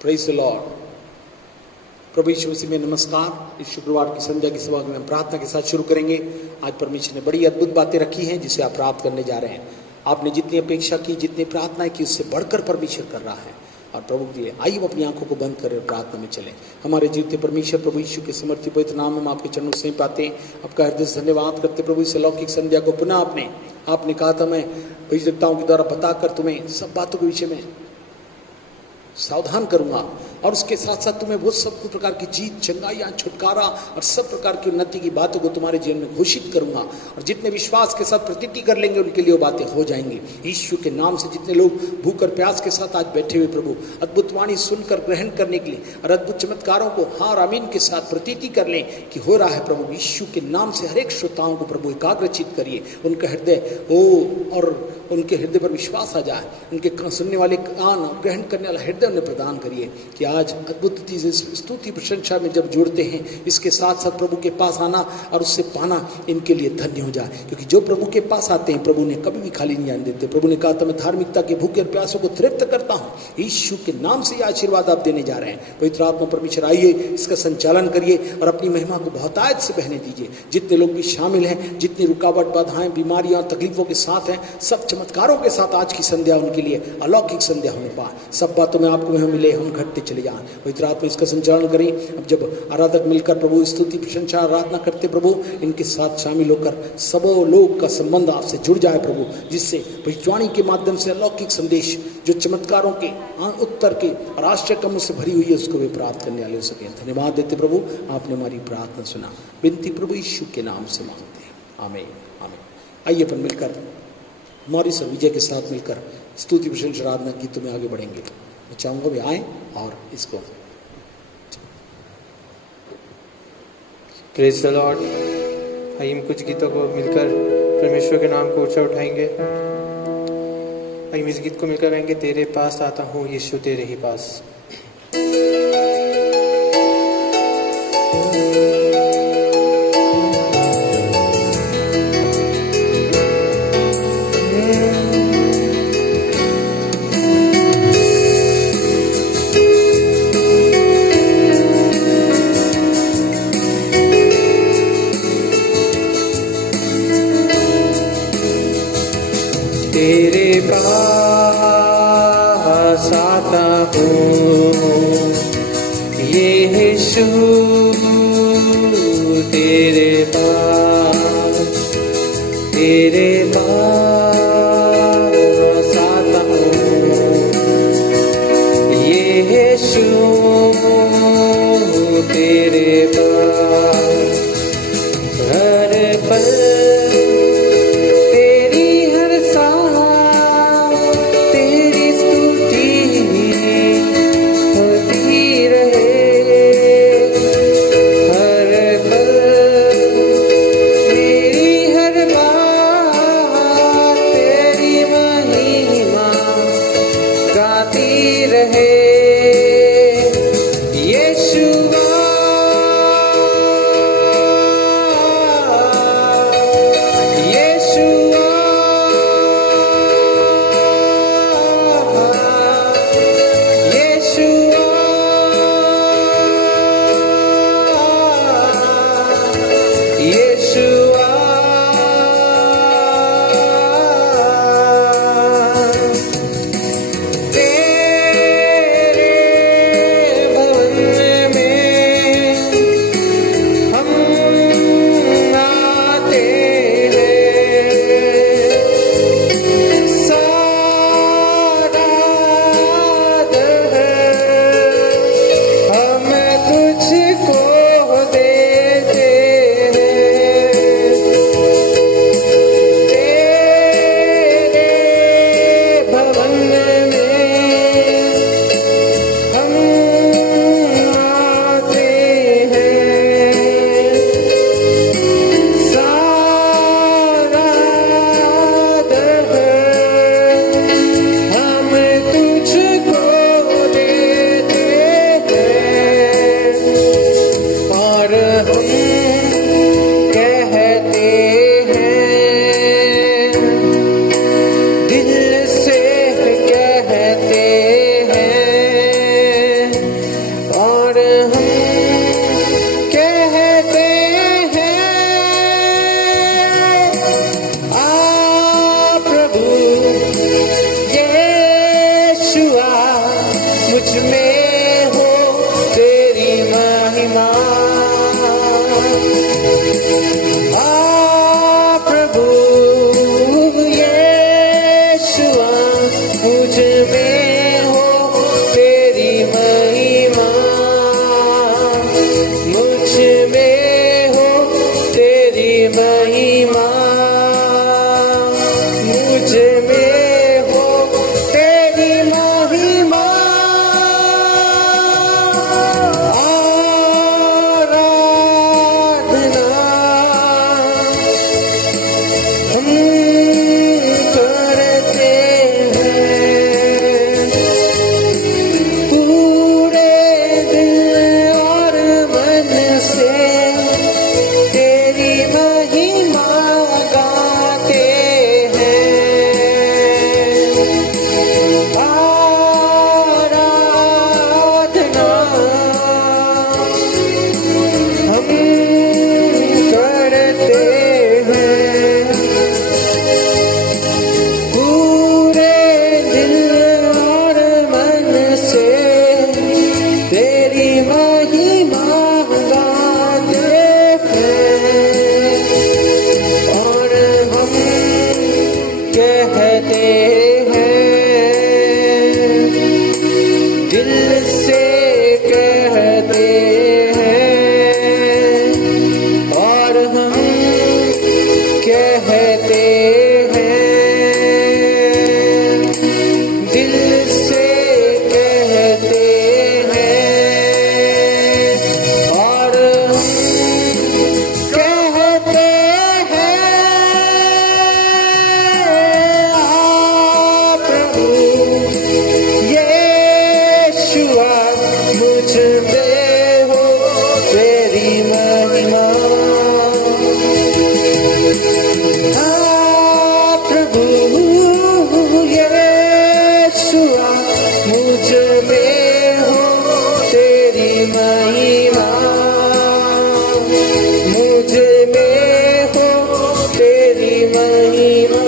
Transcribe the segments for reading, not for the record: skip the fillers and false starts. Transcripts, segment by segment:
Praise the lord. प्रभु यीशु मसीह में नमस्कार। इस शुक्रवार की संध्या की सभा में हम प्रार्थना के साथ शुरू करेंगे। आज परमेश्वर ने बड़ी अद्भुत बातें रखी हैं जिसे आप प्राप्त करने जा रहे हैं। आपने जितनी अपेक्षा की, जितनी प्रार्थनाएं की, उससे बढ़कर परमेश्वर कर रहा है। और प्रभु के लिए आइए अपनी आंखों को बंद करें, प्रार्थना में चलें। हमारे जीवते परमेश्वर प्रभु यीशु के समर्थित पवित्र नाम में हम आपके चरणों से पाते हैं। आपका हृदय से धन्यवाद करते प्रभु। इस अलौकिक संध्या को पुनः आपने कहा था मैं भविष्यवक्ताओं के द्वारा बताकर तुम्हें सब बातों के विषय में सावधान करूंगा और उसके साथ साथ तुम्हें वो सब प्रकार की जीत, चंगाइयाँ, छुटकारा और सब प्रकार की उन्नति की बातों को तुम्हारे जीवन में घोषित करूंगा। और जितने विश्वास के साथ प्रतीति कर लेंगे उनके लिए वो बातें हो जाएंगी। यीशु के नाम से जितने लोग भूख और प्यास के साथ आज बैठे हुए प्रभु अद्भुत वाणी सुनकर ग्रहण करने के लिए और अद्भुत चमत्कारों को हार आमीन के साथ प्रतीति कर लें कि हो रहा है प्रभु, यीशु के नाम से हर एक श्रोताओं को प्रभु एकाग्रचित करिए। उनका हृदय और उनके हृदय पर विश्वास आ जाए। उनके सुनने वाले कान, ग्रहण करने वाला हृदय उन्हें प्रदान करिए कि आज अद्भुत चीज़ें स्तुति प्रशंसा में जब जुड़ते हैं, इसके साथ साथ प्रभु के पास आना और उससे पाना इनके लिए धन्य हो जाए। क्योंकि जो प्रभु के पास आते हैं प्रभु ने कभी भी खाली नहीं आने देते। प्रभु ने कहा था मैं धार्मिकता के भूखे और प्यासों को तृप्त करता हूँ। यीशु के नाम से ये आशीर्वाद आप देने जा रहे हैं। पवित्र आत्मा परमेश्वर आइए, इसका संचालन करिए और अपनी महिमा को बहुतायत से बहने दीजिए। जितने लोग भी शामिल हैं, जितनी रुकावट, बाधाएं, बीमारियां, तकलीफों के साथ हैं, सब चमत्कारों के साथ आज की संध्या उनके लिए अलौकिक संध्या होने पाए। सब बातों में आपको मिले, हम घटते चले जाएं। पवित्र आत्मा इसका संचालन करें। अब जब आराधक मिलकर प्रभु स्तुति प्रशंसा आराधना करते प्रभु, इनके साथ शामिल होकर सबों लोग का संबंध आपसे जुड़ जाए प्रभु, जिससे भविष्यवाणी के माध्यम से अलौकिक संदेश जो चमत्कारों के उत्तर के और आश्चर्यक्रमों से भरी हुई है उसको भी प्राप्त करने वाले हो सके। धन्यवाद देते प्रभु, आपने हमारी प्रार्थना सुना। विनती प्रभु यीशु के नाम से मांगते हैं, आमीन आमीन। आइए अपन मिलकर मॉरिस और विजय के साथ मिलकर स्तुति प्रशंसा आराधना गीतों में आगे बढ़ेंगे। मैं चाहूँगा भी आएँ और इसको प्रेज द लॉर्ड। आइए हम कुछ गीतों को मिलकर परमेश्वर के नाम को ऊंचा उठाएंगे। आइए इस गीत को मिलकर गाएंगे, तेरे पास आता हूँ यीशु तेरे ही पास। तेरे पास आता हूँ यीशु तेरे पास आता हूँ यीशु तेरे पास। हर पल मुझ में हो तेरी महिमा, मुझ में हो तेरी महिमा,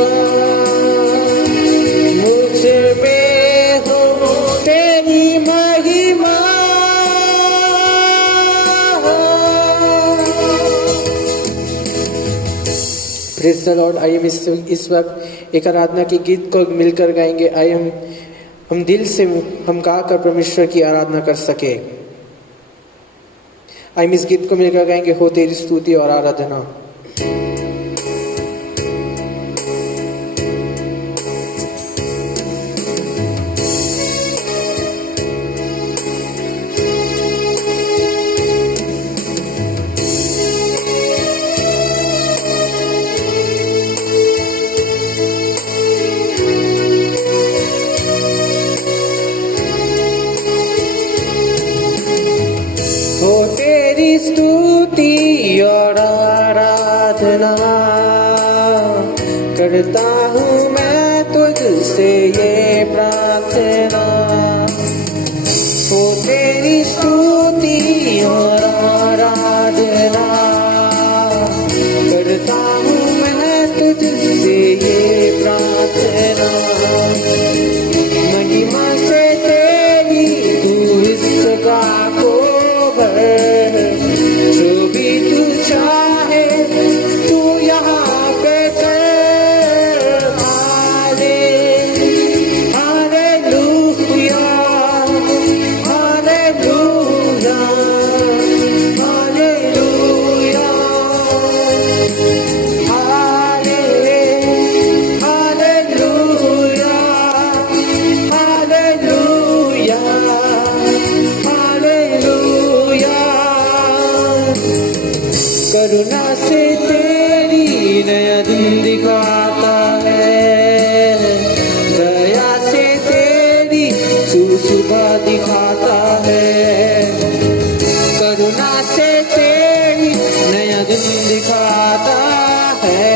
मुझ में हो तेरी महिमा। Praise the Lord. आइए इस वक्त एक आराधना के गीत को मिलकर गाएंगे। आइए हम दिल से हम गाकर परमेश्वर की आराधना कर सके। आइए इस गीत को मिलकर गाएंगे, हो तेरी स्तुति और आराधना। हो तेरी स्तुति और आराधना करता हूँ मैं तुझसे ये प्रार्थना। हो तेरी स्तुति और आराधना करता हूँ मैं तुझसे ये प्रार्थना। महिमा से तेरी तू इसका को जो भी तू चाहे तू यहाँ पे कर। Hallelujah, hallelujah, hallelujah, hallelujah, hallelujah, hallelujah. करुणा से तेरी नया दिन दिखाता है, दया से तेरी सुबह दिखाता है। करुणा से तेरी नया दिन दिखाता है,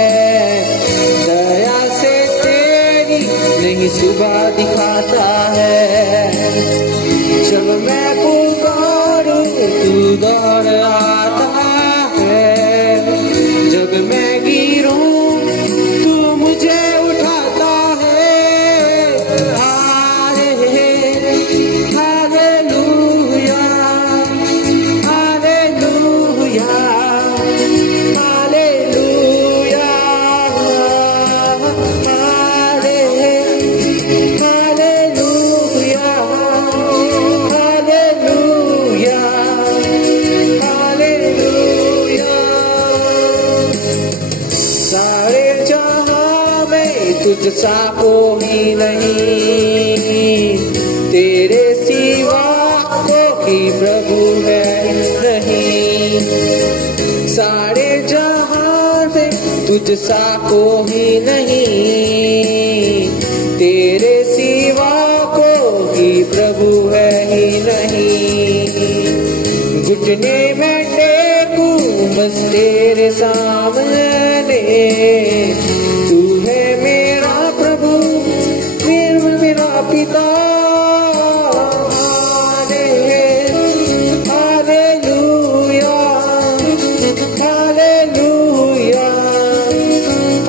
दया से तेरी नई सुबह दिखाता है। जब मैं पुकारूं तू दौड़ आता है, जब मैं गिरूं तू मुझे उठाता है। Hallelujah, hallelujah, hallelujah, hallelujah, hallelujah, hallelujah. सारे जहां में तुझसा कोई नहीं, तेरे सिवा कोई प्रभु है नहीं। सारे जहां में तुझसा कोई नहीं, तेरे सिवा कोई प्रभु है ही नहीं। घुटने में टेकूं बस तेरे सामने, तू है मेरा प्रभु, मेरा पिता। हालेलुया, हालेलुया,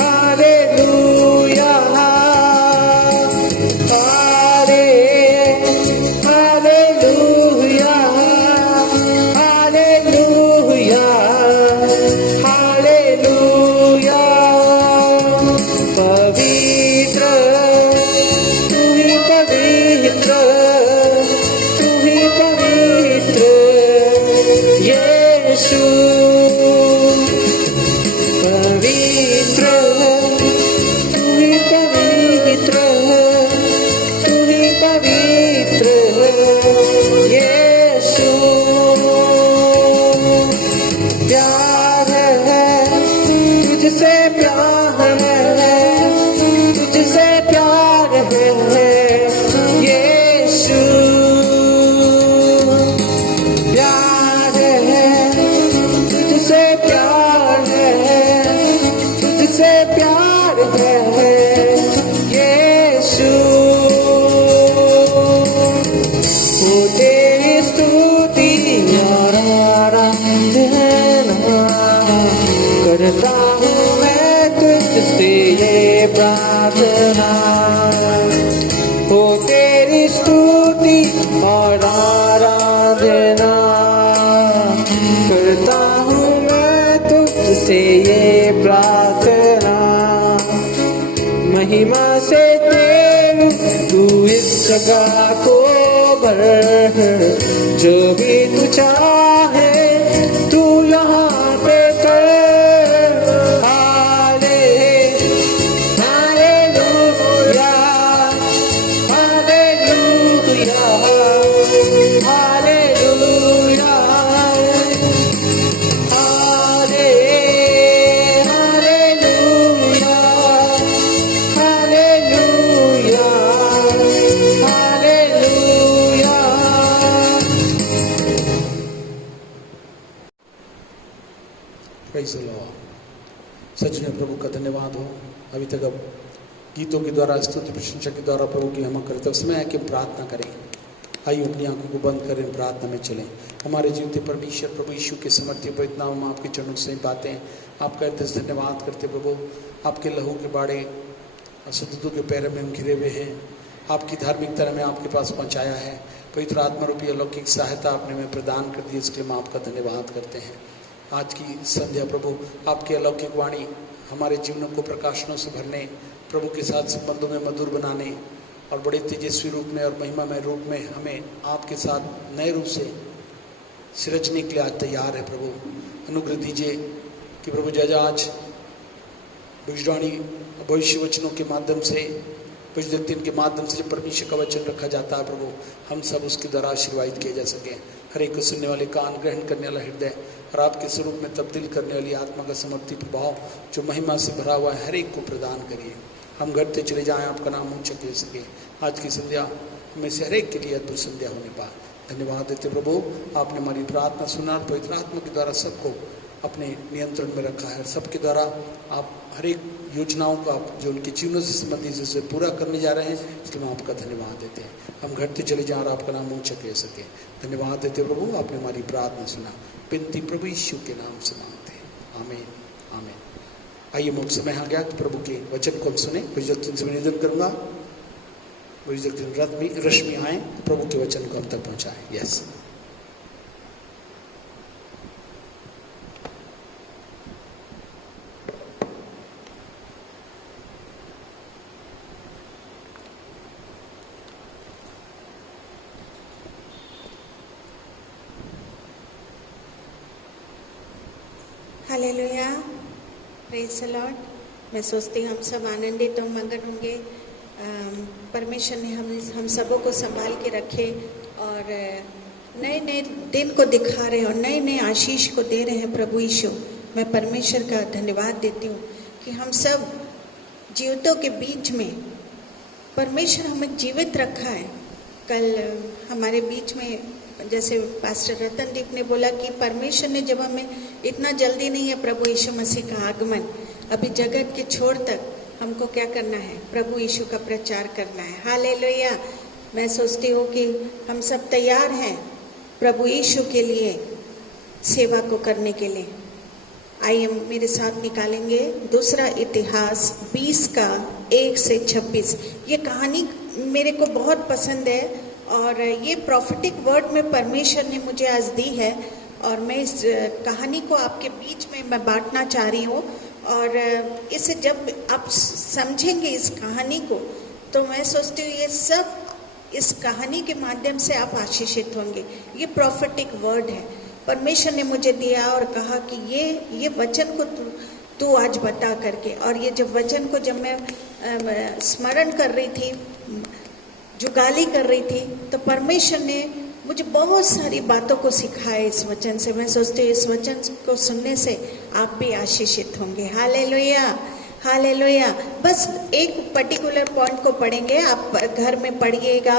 हालेलुया, हालेलुया, स्तुति और आराधना करता हूँ मैं तुझसे ये प्रार्थना, महिमा से तेरू तू इस जगह को भर, जो भी तू चाहे तू यहाँ पे कर। सच में प्रभु का धन्यवाद हो। अभी तक अब गीतों के द्वारा, स्तुति प्रशंसा के द्वारा प्रभु की हम करते, समय है कि प्रार्थना करें। आइए अपनी आंखों को बंद करें, प्रार्थना में चलें। हमारे जीवते परमेश्वर प्रभु यीशु के समर्थी पर इतना हम आपके चरणों से बातें आपका धन्यवाद करते प्रभु। आपके लहू के बाड़े अशुद्धों के पैरों में हम घिरे हुए हैं, आपकी धार्मिकता में आपके पास पहुँचाया है। पवित्र आत्मा रूपी अलौकिक सहायता आपने हमें प्रदान कर दी, इसके लिए हम आपका धन्यवाद करते हैं। आज की संध्या प्रभु आपकी अलौकिक वाणी हमारे जीवनों को प्रकाशनों से भरने, प्रभु के साथ संबंधों में मधुर बनाने और बड़े तेजस्वी रूप में और महिमामय रूप में हमें आपके साथ नए रूप से सृजने के लिए आज तैयार है। प्रभु अनुग्रह दीजिए कि प्रभु जज आज भविष्यवाणी भविष्य वचनों के माध्यम से, भविष्यवाणी के माध्यम से जो परमेश्वर का वचन रखा जाता है प्रभु, हम सब उसके द्वारा आशीर्वादित किए जा सकें। हर एक को सुनने वाले कान, ग्रहण करने वाला हृदय और आपके स्वरूप में तब्दील करने वाली आत्मा का समर्थी प्रभाव जो महिमा से भरा हुआ है, हर एक को प्रदान करिए। हम घटते चले जाएं, आपका नाम ऊंचा ले सके। आज की संध्या हमें से हर एक के लिए अद्भुत संध्या होने पाए। धन्यवाद देते प्रभु, आपने हमारी प्रार्थना सुना, पवित्र आत्मा के द्वारा सबको अपने नियंत्रण में रखा है। सबके द्वारा आप हर एक योजनाओं को आप जो उनके जीवनों से संबंधित जिसे पूरा करने जा रहे हैं, इसलिए हम आपका धन्यवाद देते हैं। हम घटते चले जा और आपका नाम ऊंचा ले सके। धन्यवाद देते प्रभु, आपने हमारी प्रार्थना सुना। विनती प्रभु यीशु के नाम से मांगते हैं, आमीन आमीन। आइए मुझ समय आ गया कि प्रभु के वचन को हम सुने। विजय से निवेदन करूंगा, विजय रश्मि आए, प्रभु के वचन को हम तक पहुंचाएं। Yes. Hallelujah, praise the Lord. मैं सोचती हूँ हम सब आनंदित और मगन होंगे। परमेश्वर ने हम सबों को संभाल के रखे और नए नए दिन को दिखा रहे हैं और नए नए आशीष को दे रहे हैं प्रभु यीशु। मैं परमेश्वर का धन्यवाद देती हूँ कि हम सब जीवितों के बीच में परमेश्वर हमें जीवित रखा है। कल हमारे बीच में जैसे पास्टर रतनदीप ने बोला कि परमेश्वर ने जब हमें इतना जल्दी नहीं है प्रभु यीशु मसीह का आगमन, अभी जगत के छोर तक हमको क्या करना है, प्रभु यीशु का प्रचार करना है। हालेलुया। मैं सोचती हूँ कि हम सब तैयार हैं प्रभु यीशु के लिए सेवा को करने के लिए। आइए मेरे साथ निकालेंगे दूसरा इतिहास 20 का 1 से 26। ये कहानी मेरे को बहुत पसंद है और ये प्रॉफिटिक वर्ड में परमेश्वर ने मुझे आज दी है और मैं इस कहानी को आपके बीच में मैं बांटना चाह रही हूँ। और इसे जब आप समझेंगे इस कहानी को, तो मैं सोचती हूँ ये सब इस कहानी के माध्यम से आप आशीषित होंगे। ये प्रॉफिटिक वर्ड है, परमेश्वर ने मुझे दिया और कहा कि ये वचन को तू आज बता करके। और ये जब वचन को जब मैं स्मरण कर रही थी, जुगाली कर रही थी, तो परमेश्वर ने मुझे बहुत सारी बातों को सिखाया इस वचन से। मैं सोचती हूँ इस वचन को सुनने से आप भी आशीषित होंगे। Hallelujah hallelujah. बस एक पर्टिकुलर पॉइंट को पढ़ेंगे, आप घर में पढ़िएगा।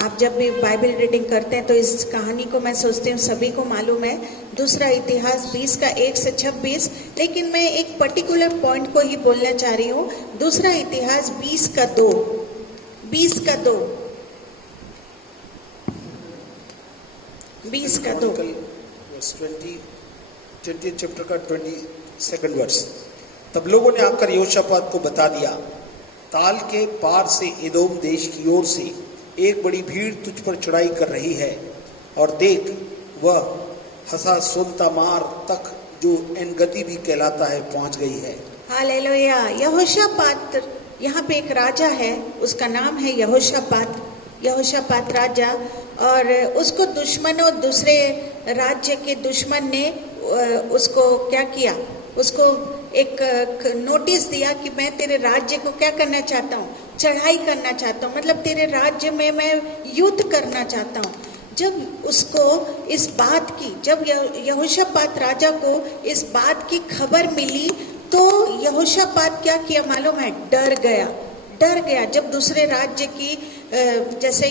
आप जब भी बाइबल रीडिंग करते हैं तो इस कहानी को मैं सोचती हूँ सभी को मालूम है। दूसरा इतिहास 20 का 1 से 26, लेकिन मैं एक पर्टिकुलर पॉइंट को ही बोलना चाह रही हूँ। दूसरा इतिहास 20 का 2 20 का 2 20 चैप्टर का 22 वर्स। तब लोगों ने आकर यहोशापात को बता दिया, ताल के पार से एदोम देश की ओर से एक बड़ी भीड़ तुझ पर चढ़ाई कर रही है, और देख वह हसा सुनता मार तक जो एनगदी भी कहलाता है पहुंच गई है। हालेलुया। यहोशापात, यहाँ पे एक राजा है, उसका नाम है यहोशापात राजा, और उसको दुश्मनों, दूसरे राज्य के दुश्मन ने उसको क्या किया, उसको एक नोटिस दिया कि मैं तेरे राज्य को क्या करना चाहता हूँ, चढ़ाई करना चाहता हूँ, मतलब तेरे राज्य में मैं युद्ध करना चाहता हूँ। जब उसको इस बात की, जब यहोशापात राजा को इस बात की खबर मिली, तो यहोशापात क्या किया मालूम है, डर गया। जब दूसरे राज्य की जैसे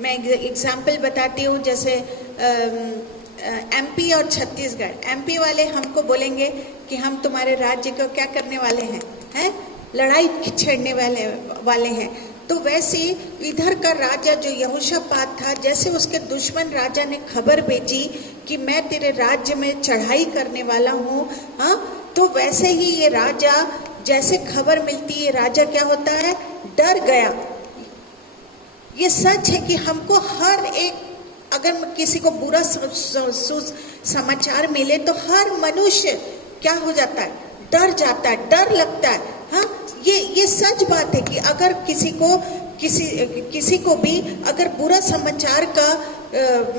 मैं एग्जाम्पल बताती हूँ, जैसे एमपी और छत्तीसगढ़, एमपी वाले हमको बोलेंगे कि हम तुम्हारे राज्य को क्या करने वाले हैं, लड़ाई छेड़ने वाले हैं। तो वैसे इधर का राजा जो यहोशापात था, जैसे उसके दुश्मन राजा ने खबर भेजी कि मैं तेरे राज्य में चढ़ाई करने वाला हूँ, तो वैसे ही ये राजा, जैसे खबर मिलती है, राजा क्या होता है, डर गया। ये सच है कि हमको हर एक, अगर किसी को बुरा समाचार मिले तो हर मनुष्य क्या हो जाता है, डर जाता है, डर लगता है। हाँ, ये सच बात है कि अगर किसी को भी अगर बुरा समाचार का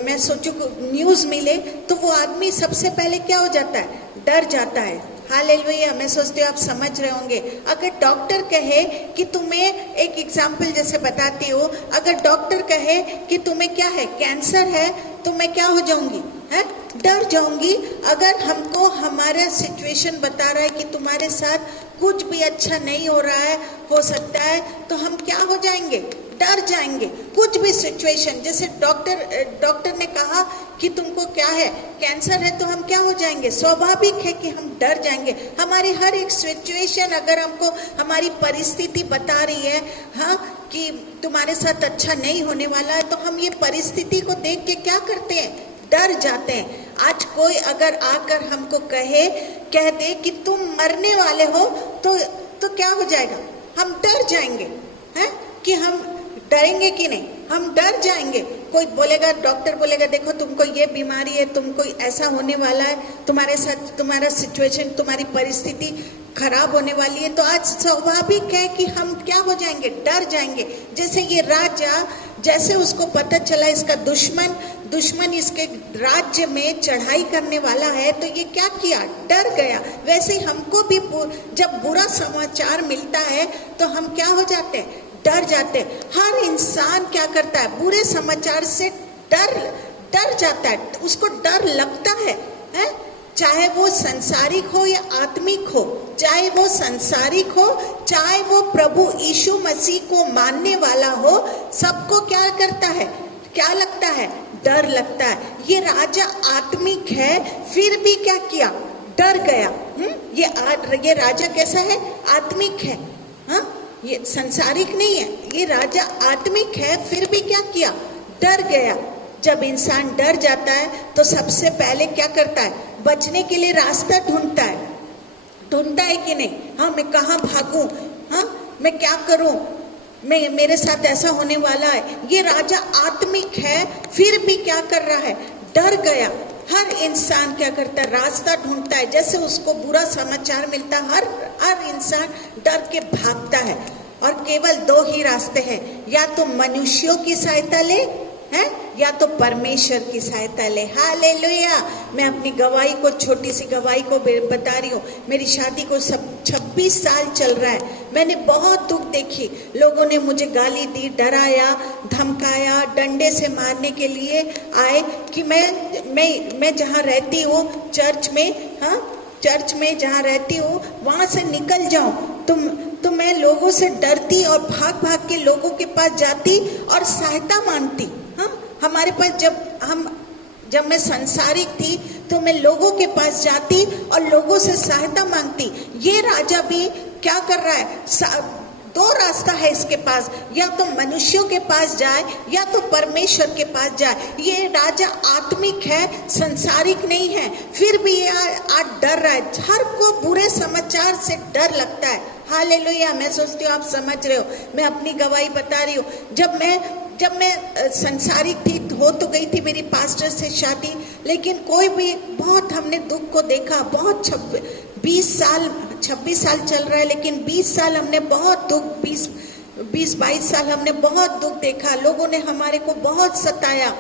मैं सोचूं न्यूज़ मिले तो वो आदमी सबसे पहले क्या हो जाता है, डर जाता है। हालेलुया। मैं सोचती हूँ आप समझ रहे होंगे। अगर डॉक्टर कहे कि तुम्हें, एक एग्जाम्पल जैसे बताती हूँ, अगर डॉक्टर कहे कि तुम्हें क्या है, कैंसर है, तो मैं क्या हो जाऊंगी, है, डर जाऊंगी। अगर हमको हमारा सिचुएशन बता रहा है कि तुम्हारे साथ कुछ भी अच्छा नहीं हो रहा है, हो सकता है, तो हम क्या हो जाएंगे, डर जाएंगे। कुछ भी सिचुएशन, जैसे डॉक्टर ने कहा कि तुमको क्या है, कैंसर है, तो हम क्या हो जाएंगे, स्वाभाविक है कि हम डर जाएंगे। हमारी हर एक सिचुएशन, अगर हमको हमारी परिस्थिति बता रही है हाँ कि तुम्हारे साथ अच्छा नहीं होने वाला है, तो हम ये परिस्थिति को देख के क्या करते हैं, डर जाते हैं। आज कोई अगर आकर हमको कह दे कि तुम मरने वाले हो, तो क्या हो जाएगा, हम डर जाएंगे, हैं, कि हम डरेंगे कि नहीं, हम डर जाएंगे। कोई बोलेगा, डॉक्टर बोलेगा देखो तुमको ये बीमारी है, तुमको ऐसा होने वाला है, तुम्हारे साथ तुम्हारा सिचुएशन, तुम्हारी परिस्थिति खराब होने वाली है, तो आज स्वाभाविक है कि हम क्या हो जाएंगे, डर जाएंगे। जैसे ये राजा, जैसे उसको पता चला इसका दुश्मन इसके राज्य में चढ़ाई करने वाला है, तो ये क्या किया, डर गया। वैसे हमको भी जब बुरा समाचार मिलता है तो हम क्या हो जाते हैं, डर जाते हैं। हर इंसान क्या करता है, बुरे समाचार से डर जाता है, उसको डर लगता है? चाहे वो संसारिक हो या आत्मिक हो, चाहे वो संसारिक हो, चाहे वो प्रभु यीशु मसीह को मानने वाला हो, सबको क्या करता है, क्या लगता है, डर लगता है। ये राजा आत्मिक है, फिर भी क्या किया, डर गया। ये राजा कैसा है, आत्मिक है, हाँ, ये संसारिक नहीं है, ये राजा आत्मिक है, फिर भी क्या किया, डर गया। जब इंसान डर जाता है तो सबसे पहले क्या करता है, बचने के लिए रास्ता ढूंढता है कि नहीं, हाँ मैं कहाँ भागूं, हाँ मैं क्या करूं, मेरे साथ ऐसा होने वाला है। ये राजा आत्मिक है, फिर भी क्या कर रहा है, डर गया। हर इंसान क्या करता है, रास्ता ढूंढता है। जैसे उसको बुरा समाचार मिलता है, हर इंसान डर के भागता है। और केवल दो ही रास्ते हैं, या तो मनुष्यों की सहायता ले, है, या तो परमेश्वर की सहायता ले। हालेलुया। मैं अपनी गवाही को, छोटी सी गवाही को बता रही हूँ। मेरी शादी को 26 साल चल रहा है। मैंने बहुत दुख देखी, लोगों ने मुझे गाली दी, डराया, धमकाया, डंडे से मारने के लिए आए कि मैं जहाँ रहती हूँ, चर्च में जहाँ रहती हूँ वहाँ से निकल जाऊँ। तो मैं लोगों से डरती और भाग के लोगों के पास जाती और सहायता मांगती। हाँ, हमारे पास जब मैं संसारिक थी तो मैं लोगों के पास जाती और लोगों से सहायता मांगती। ये राजा भी क्या कर रहा है, दो रास्ता है इसके पास, या तो मनुष्यों के पास जाए या तो परमेश्वर के पास जाए। ये राजा आत्मिक है, संसारिक नहीं है, फिर भी ये आज डर रहा है। हर को बुरे समाचार से डर लगता है। हालेलुया। मैं सोचती हूँ आप समझ रहे हो, मैं अपनी गवाही बता रही हूँ। जब मैं संसारिक थी, हो तो गई थी मेरी पास्टर से शादी, लेकिन कोई भी बहुत हमने दुख को देखा। बहुत 26 साल चल रहा है, लेकिन 20 साल हमने बहुत दुख, 20-22 साल हमने बहुत दुख देखा। लोगों ने हमारे को बहुत सताया,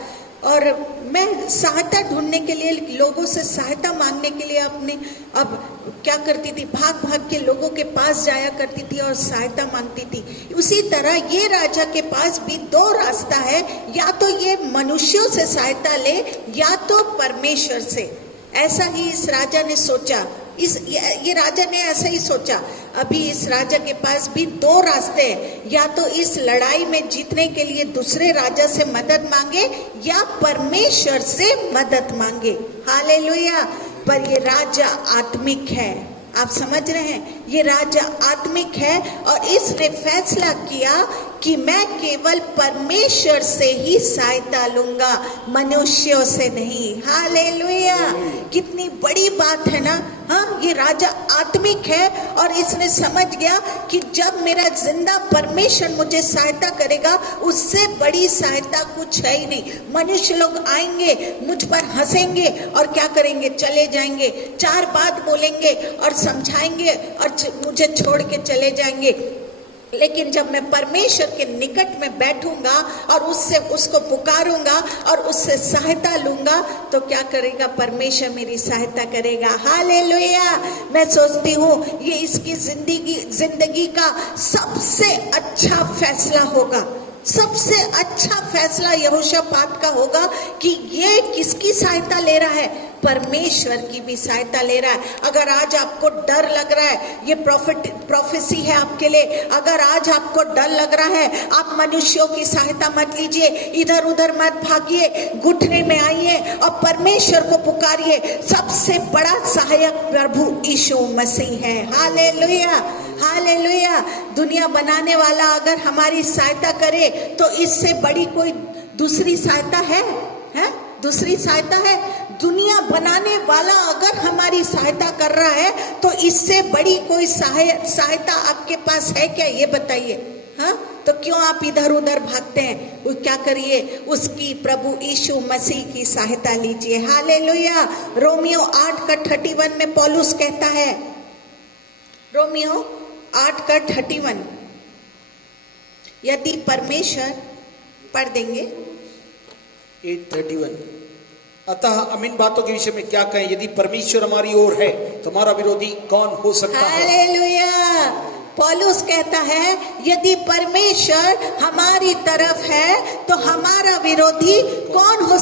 और मैं सहायता ढूंढने के लिए, लोगों से सहायता मांगने के लिए अब क्या करती थी, भाग के लोगों के पास जाया करती थी और सहायता मांगती थी। उसी तरह ये राजा के पास भी दो रास्ता है, या तो ये मनुष्यों से सहायता ले या तो परमेश्वर से। ऐसा ही इस राजा ने सोचा, ये राजा ने ऐसा ही सोचा। अभी इस राजा के पास भी दो रास्ते हैं, या तो इस लड़ाई में जीतने के लिए दूसरे राजा से मदद मांगे या परमेश्वर से मदद मांगे। हालेलुया। पर ये राजा आत्मिक है, आप समझ रहे हैं, ये राजा आत्मिक है, और इसने फैसला किया कि मैं केवल परमेश्वर से ही सहायता लूंगा, मनुष्यों से नहीं। हालेलुया। कितनी बड़ी बात है ना। हाँ, ये राजा आत्मिक है, और इसने समझ गया कि जब मेरा जिंदा परमेश्वर मुझे सहायता करेगा, उससे बड़ी सहायता कुछ है ही नहीं। मनुष्य लोग आएंगे, मुझ पर हंसेंगे और क्या करेंगे, चले जाएंगे, चार बात बोलेंगे और समझाएंगे और मुझे छोड़ के चले जाएंगे। लेकिन जब मैं परमेश्वर के निकट में बैठूंगा और उसको पुकारूंगा और उससे सहायता लूंगा, तो क्या करेगा, परमेश्वर मेरी सहायता करेगा। हालेलुया। मैं सोचती हूँ ये इसकी जिंदगी का सबसे अच्छा फैसला होगा। सबसे अच्छा फैसला यहोशापात का होगा कि ये किसकी सहायता ले रहा है, परमेश्वर की भी सहायता ले रहा है। अगर आज आपको डर लग रहा है, ये प्रोफेसी है आपके लिए, अगर आज आपको डर लग रहा है, आप मनुष्यों की सहायता मत लीजिए, इधर उधर मत भागिए, घुटने में आइए और परमेश्वर को पुकारिए। सबसे बड़ा सहायक प्रभु यीशु मसीह है। Hallelujah, hallelujah. दुनिया बनाने वाला अगर हमारी सहायता करे, तो इससे बड़ी कोई दूसरी सहायता है? दूसरी सहायता है? दुनिया बनाने वाला अगर हमारी सहायता कर रहा है, तो इससे बड़ी कोई सहायता आपके पास है क्या, ये बताइए। हाँ, तो क्यों आप इधर उधर भागते हैं? वो क्या करिए, उसकी प्रभु यीशु मसीह की सहायता लीजिए। हालेलुया। रोमियो 8:31 में पौलुस कहता है, रोमियो 8:31, यदि परमेश्वर, पढ़ देंगे 8:31, अतः हम इन बातों के विषय में क्या कहें, यदि परमेश्वर हमारी ओर है तो हमारा विरोधी कौन हो सकता है। हालेलुया। पौलुस कहता है, यदि परमेश्वर हमारी तरफ है तो हमारा विरोधी कौन हो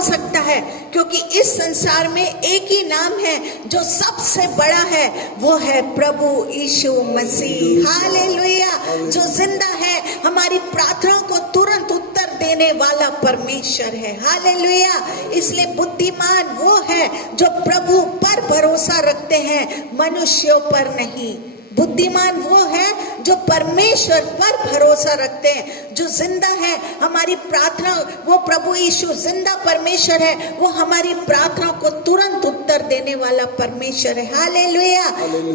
सकता है। क्योंकि इस संसार में एक ही नाम है जो सबसे बड़ा है, वो है प्रभु यीशु मसीह। हालेलुया। जो जिंदा है, हमारी प्रार्थना को तुरंत उत्तर देने वाला परमेश्वर है। हालेलुया। इसलिए बुद्धिमान वो है जो प्रभु पर भरोसा रखते हैं, मनुष्यों पर नहीं। बुद्धिमान वो है जो परमेश्वर पर भरोसा रखते हैं, जो जिंदा है। हमारी प्रार्थना, वो प्रभु यीशु जिंदा परमेश्वर है, वो हमारी प्रार्थना को तुरंत उत्तर देने वाला परमेश्वर है। Hallelujah,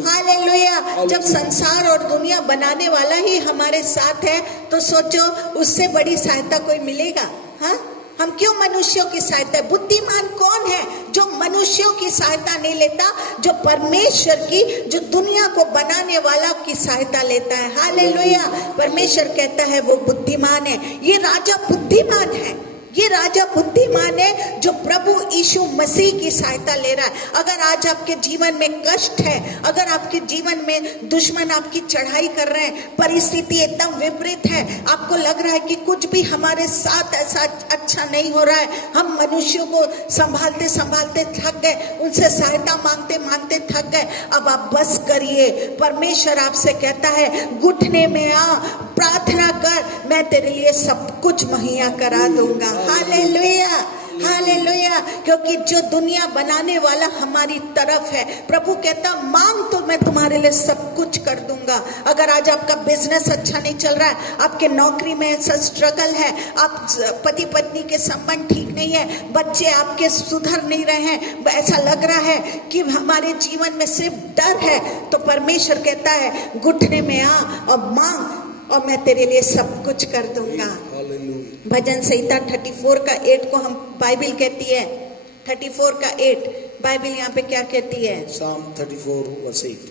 hallelujah. जब संसार और दुनिया बनाने वाला ही हमारे साथ है, तो सोचो उससे बड़ी सहायता कोई मिलेगा? हाँ, हम क्यों मनुष्यों की सहायता? बुद्धिमान कौन है जो मनुष्यों की सहायता नहीं लेता, जो परमेश्वर की, जो दुनिया को बनाने वाला की सहायता लेता है। हालेलुया। परमेश्वर कहता है वो बुद्धिमान है। ये राजा बुद्धिमान है, ये राजा बुद्धिमान है जो प्रभु यीशु मसीह की सहायता ले रहा है। अगर आज आपके जीवन में कष्ट है, अगर आपके जीवन में दुश्मन आपकी चढ़ाई कर रहे हैं, परिस्थिति एकदम विपरीत है, आपको लग रहा है कि कुछ भी हमारे साथ ऐसा अच्छा नहीं हो रहा है, हम मनुष्यों को संभालते संभालते थक गए, उनसे सहायता मांगते मांगते थक गए, अब आप बस करिए। परमेश्वर आपसे कहता है, घुटने में आ, प्रार्थना कर, मैं तेरे लिए सब कुछ मुहैया करा दूंगा। हालेलुया, हालेलुया, क्योंकि जो दुनिया बनाने वाला हमारी तरफ है। प्रभु कहता मांग तो मैं तुम्हारे लिए सब कुछ कर दूंगा। अगर आज आपका बिजनेस अच्छा नहीं चल रहा है, आपके नौकरी में ऐसा स्ट्रगल है, आप पति पत्नी के संबंध ठीक नहीं है, बच्चे आपके सुधर नहीं रहे हैं, ऐसा लग रहा है कि हमारे जीवन में सिर्फ डर है, तो परमेश्वर कहता है घुटने में आ और मांग और मैं तेरे लिए सब कुछ कर दूंगा। भजन संहिता 34 का 8 को हम बाइबल कहती है, 34 का 8 बाइबल यहाँ पे क्या कहती है? Psalm 34 verse 8,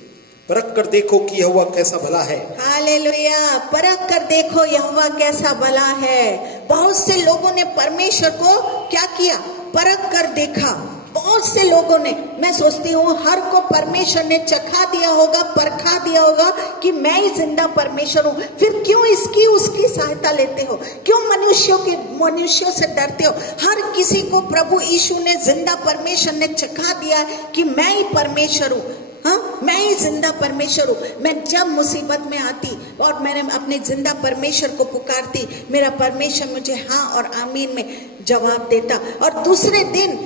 परख कर देखो कि यहोवा कैसा भला है। हालेलुया, परख कर देखो यहोवा कैसा भला है। बहुत से लोगों ने परमेश्वर को क्या किया? परख कर देखा। बहुत से लोगों ने, मैं सोचती हूँ हर को परमेश्वर ने चखा दिया होगा, परखा दिया होगा कि मैं ही जिंदा परमेश्वर हूँ। फिर क्यों इसकी उसकी सहायता लेते हो? क्यों मनुष्यों से डरते हो? हर किसी को प्रभु यीशु ने जिंदा परमेश्वर ने चखा दिया है कि मैं ही परमेश्वर हूँ। हाँ, मैं ही जिंदा परमेश्वर हूँ। मैं जब मुसीबत में आती और मैंने अपने जिंदा परमेश्वर को पुकारती, मेरा परमेश्वर मुझे हाँ और आमीन में जवाब देता। और दूसरे दिन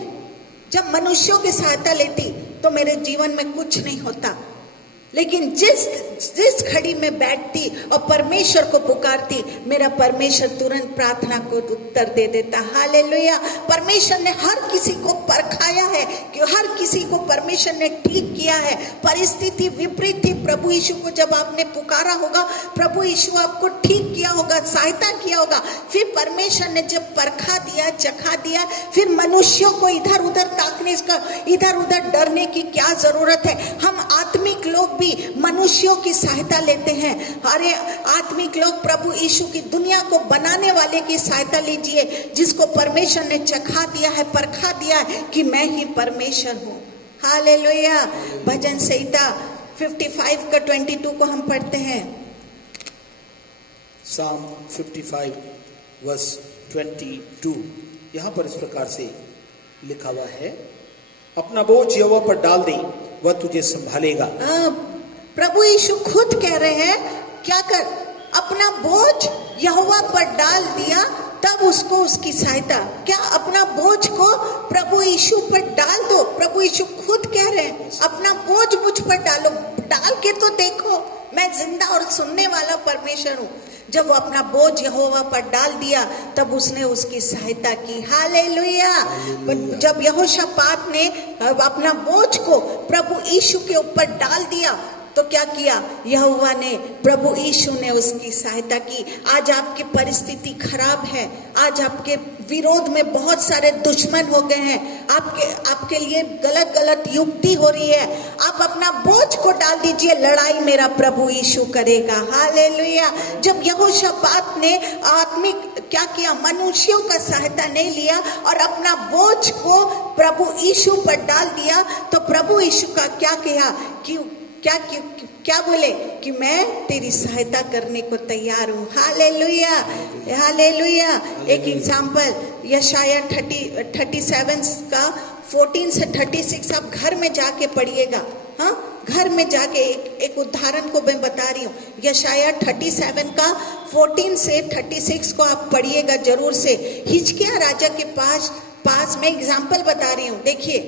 जब मनुष्यों की सहायता लेती तो मेरे जीवन में कुछ नहीं होता, लेकिन जिस घड़ी में बैठती और परमेश्वर को पुकारती, मेरा परमेश्वर तुरंत प्रार्थना को उत्तर दे देता। हालेलुया, परमेश्वर ने हर किसी को परखाया है कि हर किसी को परमेश्वर ने ठीक किया है। परिस्थिति विपरीत थी, प्रभु यीशु को जब आपने पुकारा होगा, प्रभु यीशु आपको ठीक किया होगा, सहायता किया होगा। फिर परमेश्वर ने जब परखा दिया, चखा दिया, फिर मनुष्यों को इधर उधर ताकने का, इधर उधर डरने की क्या जरूरत है? हम आत्मिक लोग भी मनुष्यों की सहायता लेते हैं। अरे आत्मिक लोग प्रभु यीशु की दुनिया को बनाने वाले की सहायता लीजिए, जिसको परमेश्वर ने चखा दिया है, परखा दिया है कि मैं ही परमेश्वर हूँ। हालेलुया। भजन संहिता 55 का 22 को हम पढ़ते हैं। Psalm 55 verse 22, यहाँ पर इस प्रकार से लिखा हुआ है, अपना बोझ यहोवा पर डाल दे, वह तुझे संभालेगा। प्रभु यीशु खुद कह रहे हैं क्या कर? अपना बोझ यहोवा पर डाल दिया, तब उसको उसकी सहायता। क्या अपना बोझ को प्रभु यीशु पर डाल दो? प्रभु यीशु खुद कह रहे हैं अपना बोझ मुझ पर डालो। डाल के तो देखो, मैं जिंदा और सुनने वाला परमेश्वर हूँ। जब वो अपना बोझ यहोवा पर डाल दिया, तब उसने उसकी सहायता की। हालेलुया। जब यहोशापात ने अपना बोझ को प्रभु यीशु के ऊपर डाल दिया, तो क्या किया? यहोवा ने, प्रभु यीशु ने उसकी सहायता की। आज आपकी परिस्थिति खराब है, आज आपके विरोध में बहुत सारे दुश्मन हो गए हैं, आपके लिए गलत गलत युक्ति हो रही है। आप अपना बोझ को डाल दीजिए, लड़ाई मेरा प्रभु यीशु करेगा। हालेलुया। जब यहोशापात ने आत्मिक क्या किया? मनुष्यों का सहायता नहीं लिया और अपना बोझ को प्रभु यीशु पर डाल दिया, तो प्रभु यीशु का क्या किया कि क्या बोले कि मैं तेरी सहायता करने को तैयार हूँ। Hallelujah, hallelujah. एक एग्जाम्पल यशाया 37 का 14 से 36 आप घर में जाके पढ़िएगा। हाँ, घर में जाके एक उदाहरण को मैं बता रही हूँ। यशाया 37 का 14 से 36 को आप पढ़िएगा जरूर से। हिजकिय्याह राजा के पास में एग्जाम्पल बता रही हूँ। देखिए,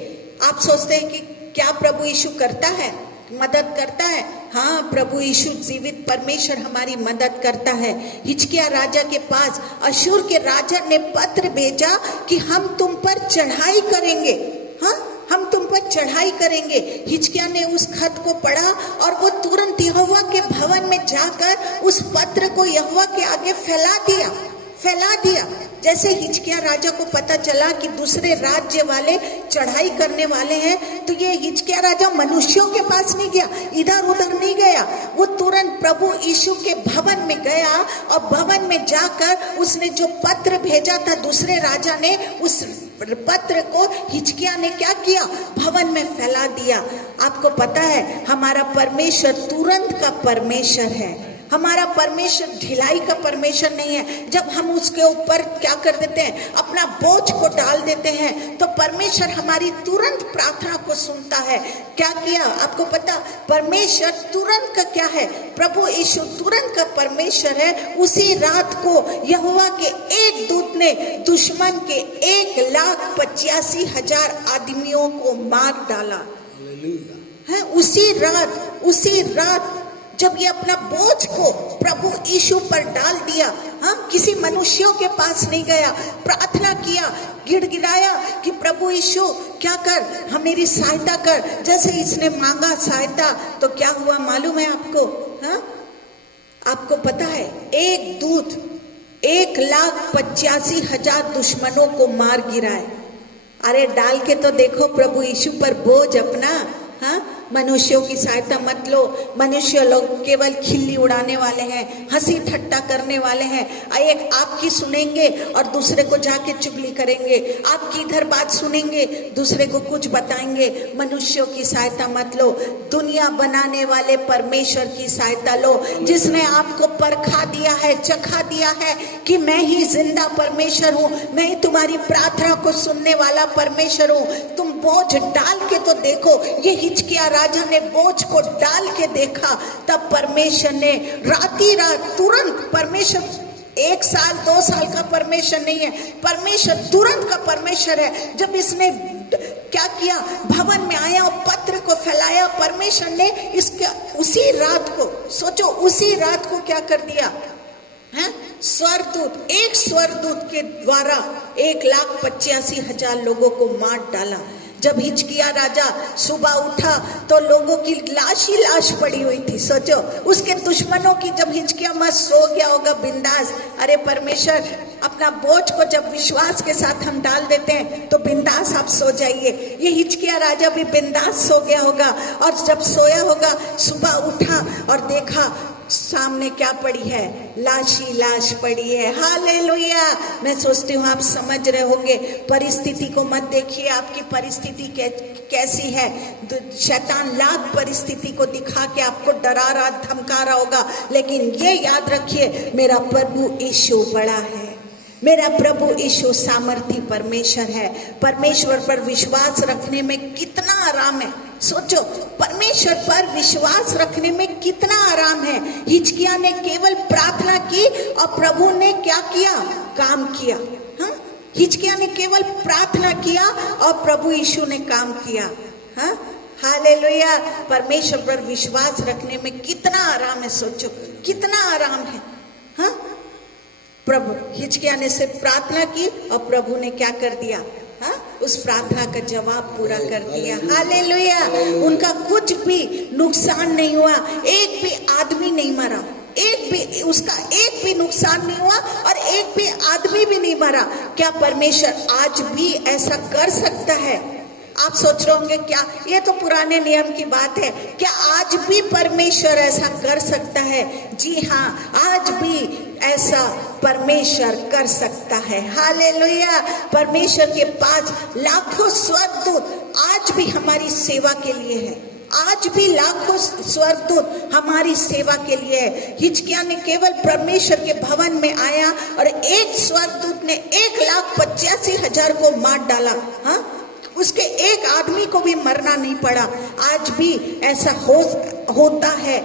आप सोचते हैं कि क्या प्रभु यीशु करता है, मदद करता है? हाँ, प्रभु यीशु जीवित परमेश्वर हमारी मदद करता है। हिजकिय्याह राजा के पास अशूर के राजा ने पत्र भेजा कि हम तुम पर चढ़ाई करेंगे। हाँ, हम तुम पर चढ़ाई करेंगे। हिजकिय्याह ने उस खत को पढ़ा और वो तुरंत यहोवा के भवन में जाकर उस पत्र को यहोवा के आगे फैला दिया। जैसे हिजकिय्याह राजा को पता चला कि दूसरे राज्य वाले चढ़ाई करने वाले हैं, तो ये हिजकिय्याह राजा मनुष्यों के पास नहीं गया, इधर उधर नहीं गया। वो तुरंत प्रभु यीशु के भवन में गया और भवन में जाकर उसने जो पत्र भेजा था दूसरे राजा ने, उस पत्र को हिजकिय्याह ने क्या किया? भवन में फैला दिया। आपको पता है हमारा परमेश्वर तुरंत का परमेश्वर है। हमारा परमेश्वर ढिलाई का परमेश्वर नहीं है। जब हम उसके ऊपर क्या कर देते हैं? अपना बोझ को डाल देते हैं, तो परमेश्वर हमारी तुरंत प्रार्थना को सुनता है। क्या किया आपको पता? परमेश्वर तुरंत का क्या है? प्रभु यीशु तुरंत का परमेश्वर है। उसी रात को यहोवा के एक दूत ने दुश्मन के 1,85,000 आदमियों को मार डाला है। उसी रात जब ये अपना बोझ को प्रभु यीशु पर डाल दिया, हम किसी मनुष्यों के पास नहीं गया, प्रार्थना किया, गिड़गिड़ाया कि प्रभु यीशु क्या कर, हम मेरी सहायता कर। जैसे इसने मांगा सहायता तो क्या हुआ मालूम है आपको? हाँ, आपको पता है, एक दूत 1,85,000 दुश्मनों को मार गिराए। अरे डाल के तो देखो प्रभु यीशु पर बोझ अपना। हाँ, मनुष्यों की सहायता मत लो। मनुष्य लोग केवल खिल्ली उड़ाने वाले हैं, हंसी ठट्टा करने वाले हैं। एक आपकी सुनेंगे और दूसरे को जाके चुगली करेंगे, आपकी इधर बात सुनेंगे, दूसरे को कुछ बताएंगे। मनुष्यों की सहायता मत लो, दुनिया बनाने वाले परमेश्वर की सहायता लो, जिसने आपको परखा दिया है, चखा दिया है कि मैं ही जिंदा परमेश्वर हूँ, मैं ही तुम्हारी प्रार्थना को सुनने वाला परमेश्वर हूँ। तुम बोझ डाल के तो देखो। ये हिजकिय्याह राजा ने बोझ को डाल के देखा, तब परमेश्वर ने राती रात तुरंत, परमेश्वर 1 साल 2 साल का परमेश्वर नहीं है, परमेश्वर तुरंत का परमेश्वर है। जब इसने क्या किया, भवन में आया और पत्र को फैलाया, परमेश्वर ने इसके उसी रात को, सोचो उसी रात को क्या कर दिया है, स्वरदूत, एक स्वरदूत के द्वारा 1,85,000 लोगों को मार डाला। जब हिजकिय्याह राजा सुबह उठा तो लोगों की लाश ही लाश पड़ी हुई थी। सोचो उसके दुश्मनों की, जब हिजकिय्याह मत सो गया होगा बिंदास। अरे परमेश्वर, अपना बोझ को जब विश्वास के साथ हम डाल देते हैं तो बिंदास आप सो जाइए। ये हिजकिय्याह राजा भी बिंदास सो गया होगा, और जब सोया होगा सुबह उठा और देखा सामने क्या पड़ी है, लाश ही लाश पड़ी है। हालेलुया। मैं सोचती हूँ आप समझ रहे होंगे। परिस्थिति को मत देखिए, आपकी परिस्थिति कैसी है। शैतान लाख परिस्थिति को दिखा के आपको डरा रहा, धमका रहा होगा, लेकिन ये याद रखिए, मेरा प्रभु यीशु बड़ा है, मेरा प्रभु यीशु सामर्थी परमेश्वर है। परमेश्वर पर विश्वास रखने में कितना आराम है। सोचो, परमेश्वर पर विश्वास रखने में कितना आराम है। हिजकिय्याह ने केवल प्रार्थना की और प्रभु ने क्या किया, काम किया। हाँ, हिजकिय्याह ने केवल प्रार्थना किया और प्रभु यीशु ने काम किया। हाँ, हालेलुया। परमेश्वर पर विश्वास रखने में कितना आराम है। सोचो कितना आराम है। हाँ, प्रभु, हिजकिय्याह ने सिर्फ प्रार्थना की और प्रभु ने क्या कर दिया, हाँ, उस प्रार्थना का जवाब पूरा कर दिया। हालेलुया। उनका कुछ भी नुकसान नहीं हुआ, एक भी आदमी नहीं मरा, उसका एक भी नुकसान नहीं हुआ और एक भी आदमी भी नहीं मरा। क्या परमेश्वर आज भी ऐसा कर सकता है? आप सोच रहे होंगे क्या ये तो पुराने नियम की बात है, क्या आज भी परमेश्वर ऐसा कर सकता है? जी हाँ, आज भी ऐसा परमेश्वर कर सकता है। हालेलुया। परमेश्वर के पास लाखों स्वर्गदूत आज भी हमारी सेवा के लिए है, आज भी लाखों स्वर्गदूत हमारी सेवा के लिए है। हिजकिय्याह ने केवल परमेश्वर के भवन में आया और एक स्वर्गदूत ने 1,85,000 को मार डाला। हाँ, उसके एक आदमी को भी मरना नहीं पड़ा। आज भी ऐसा होता है।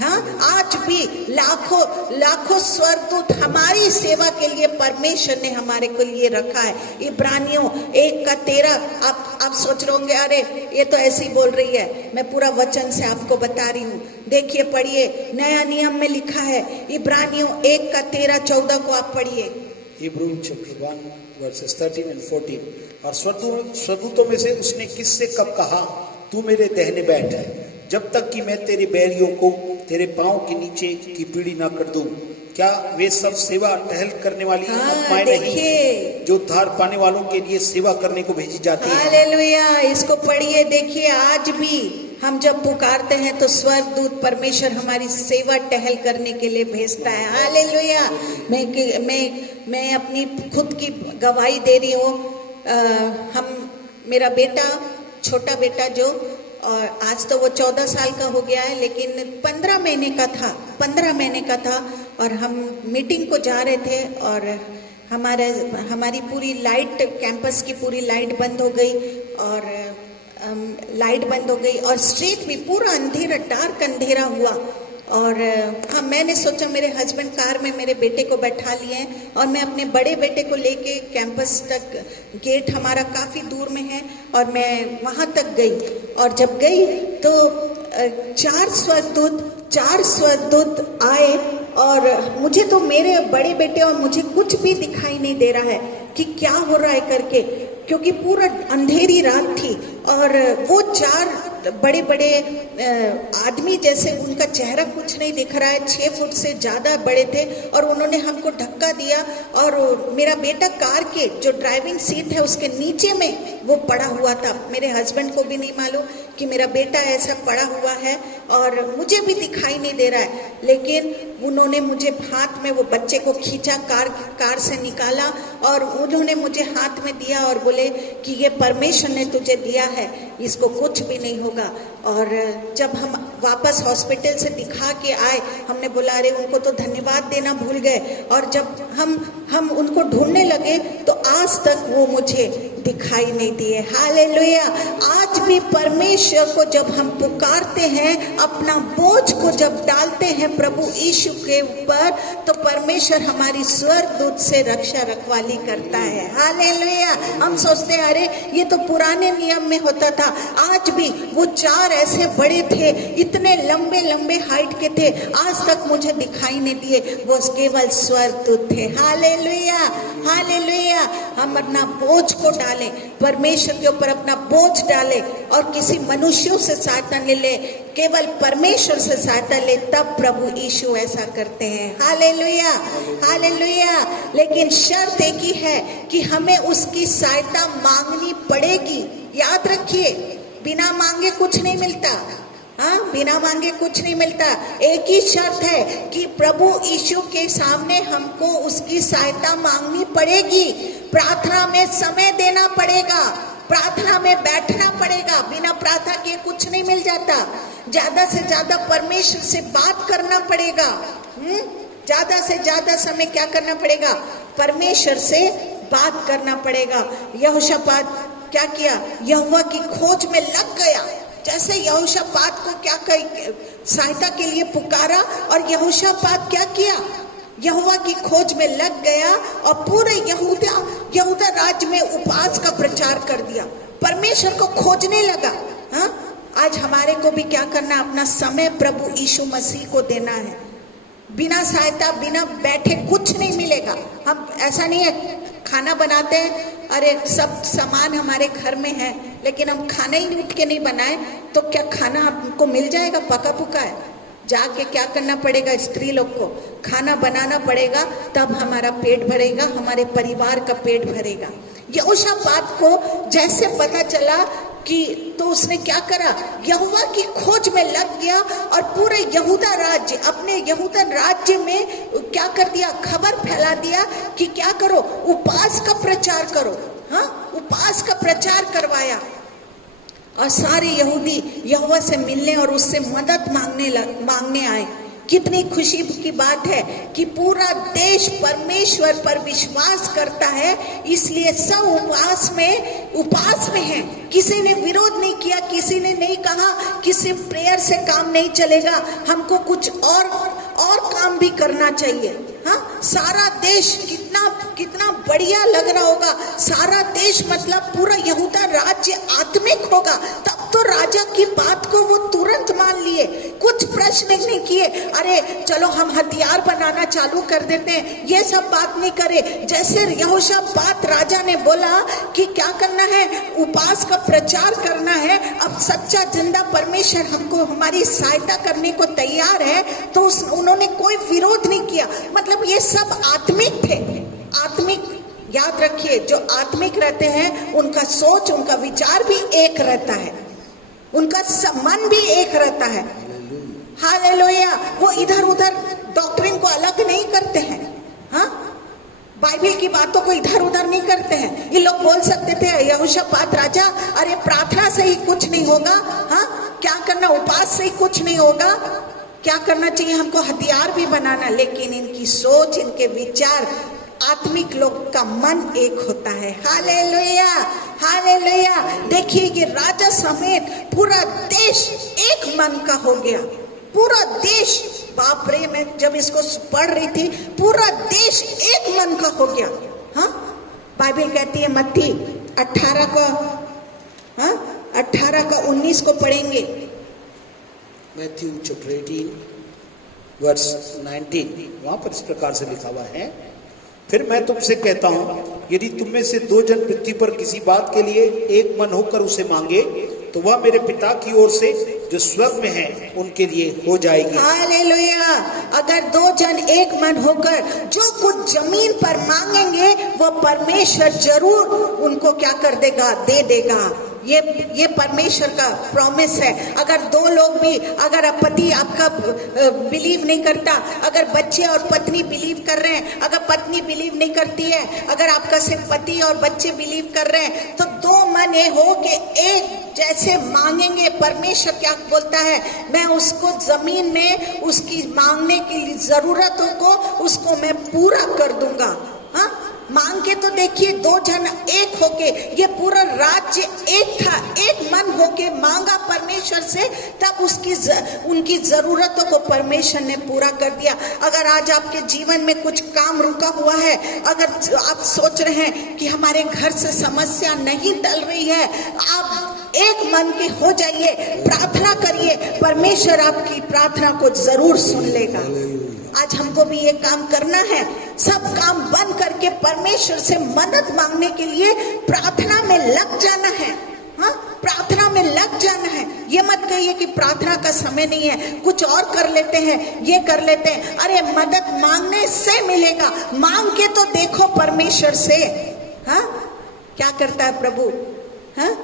हाँ, आज भी लाखों स्वर्गदूत हमारी सेवा के लिए परमेश्वर ने हमारे को लिए रखा है। इब्रानियों 1:13। आप सोच रहे होंगे अरे ये तो ऐसे ही बोल रही है। मैं पूरा वचन से आपको बता रही हूँ। देखिए, पढ़िए, नया नियम में लिखा है। इब्रानियों 1:13-14 को आप पढ़िए। Hebrew chapter 1 verses 13 and 14। और स्वदूतों में से उसने किससे कब कहा, तू मेरे दाहिने बैठ, जब तक कि मैं तेरे बैरियों को तेरे पांव के नीचे की पीढ़ी ना कर दूं। क्या वे सब सेवा टहल करने वाली आत्माएं नहीं जो उद्धार पाने वालों के लिए सेवा करने को भेजी जाती हैं? हालेलुया। इसको पढ़िए, देखिए, आज भी हम जब पुकारते हैं तो स्वर्गदूत परमेश्वर हमारी सेवा टहल करने के लिए भेजता है। हालेलुया। मैं अपनी खुद की गवाही दे रही हूँ। मेरा बेटा, छोटा बेटा जो, और आज तो वो 14 साल का हो गया है, लेकिन 15 महीने का था और हम मीटिंग को जा रहे थे और हमारी पूरी लाइट, कैंपस की पूरी लाइट बंद हो गई और स्ट्रीट भी पूरा अंधेरा, डार्क अंधेरा हुआ और हाँ, मैंने सोचा मेरे हस्बैंड कार में मेरे बेटे को बैठा लिए हैं और मैं अपने बड़े बेटे को लेके कैंपस तक, गेट हमारा काफ़ी दूर में है, और मैं वहाँ तक गई। और जब गई तो 4 स्वर्गदूत आए, और मुझे तो मेरे बड़े बेटे और मुझे कुछ भी दिखाई नहीं दे रहा है कि क्या हो रहा है करके, क्योंकि पूरा अंधेरी रात थी। और वो 4 बड़े बड़े आदमी जैसे, उनका चेहरा कुछ नहीं दिख रहा है, 6 फुट से ज़्यादा बड़े थे, और उन्होंने हमको धक्का दिया। और मेरा बेटा कार के जो ड्राइविंग सीट है उसके नीचे में वो पड़ा हुआ था। मेरे हस्बैंड को भी नहीं मालूम कि मेरा बेटा ऐसा पड़ा हुआ है, और मुझे भी दिखाई नहीं दे रहा है। लेकिन उन्होंने मुझे हाथ में वो बच्चे को खींचा, कार से निकाला, और उन्होंने मुझे हाथ में दिया और बोले कि ये परमेश्वर ने तुझे दिया है, इसको कुछ भी नहीं होगा। और जब हम वापस हॉस्पिटल से दिखा के आए, हमने बोला अरे उनको तो धन्यवाद देना भूल गए। और जब हम उनको ढूंढने लगे तो आज तक वो मुझे दिखाई नहीं दिए। हालेलुया। आज भी परमेश्वर को जब हम पुकारते हैं, अपना बोझ को जब डालते हैं प्रभु यीशु के ऊपर, तो परमेश्वर हमारी स्वर्गदूत से रक्षा रखवाली करता है। हालेलुया। हम सोचते हैं अरे ये तो पुराने नियम में होता था। आज भी वो 4 ऐसे बड़े थे, इतने लंबे लंबे हाइट के थे, आज तक मुझे दिखाई नहीं दिए, वो केवल स्वर्गदूत थे। Hallelujah, hallelujah. हम अपना बोझ को डालें, परमेश्वर के ऊपर अपना बोझ डालें, और किसी मनुष्यों से सहायता नहीं ले, केवल परमेश्वर से सहायता ले, तब प्रभु यीशु ऐसा करते हैं। Hallelujah, hallelujah. लेकिन शर्त एक ही है कि हमें उसकी सहायता मांगनी पड़ेगी। याद रखिए, बिना मांगे कुछ नहीं मिलता। हाँ, बिना मांगे कुछ नहीं मिलता। एक ही शर्त है कि प्रभु यीशु के सामने हमको उसकी सहायता मांगनी पड़ेगी, प्रार्थना में समय देना पड़ेगा, प्रार्थना में बैठना पड़ेगा। बिना प्रार्थना के कुछ नहीं मिल जाता। ज्यादा से ज्यादा परमेश्वर से बात करना पड़ेगा। ज्यादा से ज्यादा समय क्या करना पड़ेगा? परमेश्वर से बात करना पड़ेगा। यहोशापात क्या किया? यहोवा की खोज में लग गया। जैसे यहोशापात को क्या सहायता के लिए पुकारा, और यहोशापात क्या किया? यहोवा की खोज में लग गया और पूरे यहूदा राज्य में उपवास का प्रचार कर दिया, परमेश्वर को खोजने लगा। हाँ, आज हमारे को भी क्या करना? अपना समय प्रभु यीशु मसीह को देना है। बिना सहायता, बिना बैठे कुछ नहीं मिलेगा। हम ऐसा नहीं है, खाना बनाते हैं, अरे सब सामान हमारे घर में है, लेकिन हम खाना ही उठ के नहीं बनाए तो क्या खाना हमको मिल जाएगा? पका पुका है। जाके क्या करना पड़ेगा? स्त्री लोग को खाना बनाना पड़ेगा, तब हमारा पेट भरेगा, हमारे परिवार का पेट भरेगा। यहोशापात को जैसे पता चला कि, तो उसने क्या करा? यहोवा की खोज में लग गया और पूरे यहूदा राज्य, अपने यहूदा राज्य में क्या कर दिया? खबर फैला दिया कि क्या करो? उपवास का प्रचार करो। हाँ, उपवास का प्रचार करवाया, और सारे यहूदी यहोवा से मिलने और उससे मदद मांगने आए। कितनी खुशी की बात है कि पूरा देश परमेश्वर पर विश्वास करता है, इसलिए सब उपवास में है। किसी ने विरोध नहीं किया, किसी ने नहीं कहा कि सिर्फ प्रेयर से काम नहीं चलेगा, हमको कुछ और काम भी करना चाहिए। हाँ, सारा देश कितना बढ़िया लग रहा होगा। सारा देश मतलब पूरा यहूदा राज्य आत्मिक होगा। तब तो राजा की बात को वो तुरंत मान लिए, कुछ प्रश्न नहीं किए, अरे चलो हम हथियार बनाना चालू कर देते हैं, ये सब बात नहीं करे। जैसे यहोशापात राजा ने बोला कि क्या करना है? उपवास का प्रचार करना है, अब सच्चा जिंदा परमेश्वर हमको हमारी सहायता करने को तैयार है, तो उन्होंने कोई विरोध नहीं किया। मतलब ये सब आत्मिक थे। आत्मिक, याद रखिए, जो आत्मिक रहते हैं उनका सोच, उनका विचार भी एक रहता है, उनका मन भी एक रहता है। हालेलुया। वो इधर उधर डॉक्ट्रिन को अलग नहीं करते हैं। हाँ, बाइबल की बातों को इधर उधर नहीं करते हैं। ये लोग बोल सकते थे यहोशापात राजा, अरे प्रार्थना से ही कुछ नहीं होगा। हाँ, क्या करना? उपवास से ही कुछ नहीं होगा। क्या करना चाहिए? हमको हथियार भी बनाना। लेकिन इनकी सोच, इनके विचार, आत्मिक लोग का मन एक होता है। Hallelujah, hallelujah. देखिए, ये राजा समेत पूरा देश एक मन का हो गया। पूरा देश, बाप रे, मैं जब इसको पढ़ रही थी, पूरा देश एक मन का हो गया। हाँ, बाइबल कहती है मत्ती 18 का 19 को पढ़ेंगे। मैथ्यू चैप्टर 18 वर्स 19, वहां पर इस प्रकार से लिखा हुआ है, फिर मैं तुमसे कहता हूं, यदि तुम में से 2 जन पृथ्वी पर किसी बात के लिए एक मन होकर उसे मांगे, तो वह मेरे पिता की ओर से जो स्वर्ग में है उनके लिए हो जाएगी। हालेलुया। अगर 2 जन एक मन होकर जो कुछ जमीन पर मांगेंगे, वो परमेश्वर जरूर उनको क्या कर देगा, दे देगा। ये परमेश्वर का प्रॉमिस है। अगर 2 लोग भी, अगर पति आपका बिलीव नहीं करता, अगर बच्चे और पत्नी बिलीव कर रहे हैं, अगर पत्नी बिलीव नहीं करती है, अगर आपका सिर्फ पति और बच्चे बिलीव कर रहे हैं, तो 2 मन ये हो के एक जैसे मांगेंगे, परमेश्वर क्या बोलता है, मैं उसको जमीन में उसकी मांगने की जरूरतों को उसको मैं पूरा कर दूंगा। हाँ, मांग के तो देखिए 2 जन एक होके, ये पूरा राज्य एक था, एक मन होके मांगा परमेश्वर से, तब उनकी जरूरतों को परमेश्वर ने पूरा कर दिया। अगर आज आपके जीवन में कुछ काम रुका हुआ है, अगर आप सोच रहे हैं कि हमारे घर से समस्या नहीं टल रही है, आप एक मन के हो जाइए, प्रार्थना करिए, परमेश्वर आपकी प्रार्थना को जरूर सुन लेगा। आज हमको भी ये काम करना है, सब काम बंद करके परमेश्वर से मदद मांगने के लिए प्रार्थना में लग जाना है। हाँ, प्रार्थना में लग जाना है। ये मत कहिए कि प्रार्थना का समय नहीं है, कुछ और कर लेते हैं, ये कर लेते हैं। अरे मदद मांगने से मिलेगा, मांग के तो देखो परमेश्वर से। हाँ, क्या करता है प्रभु। हाँ,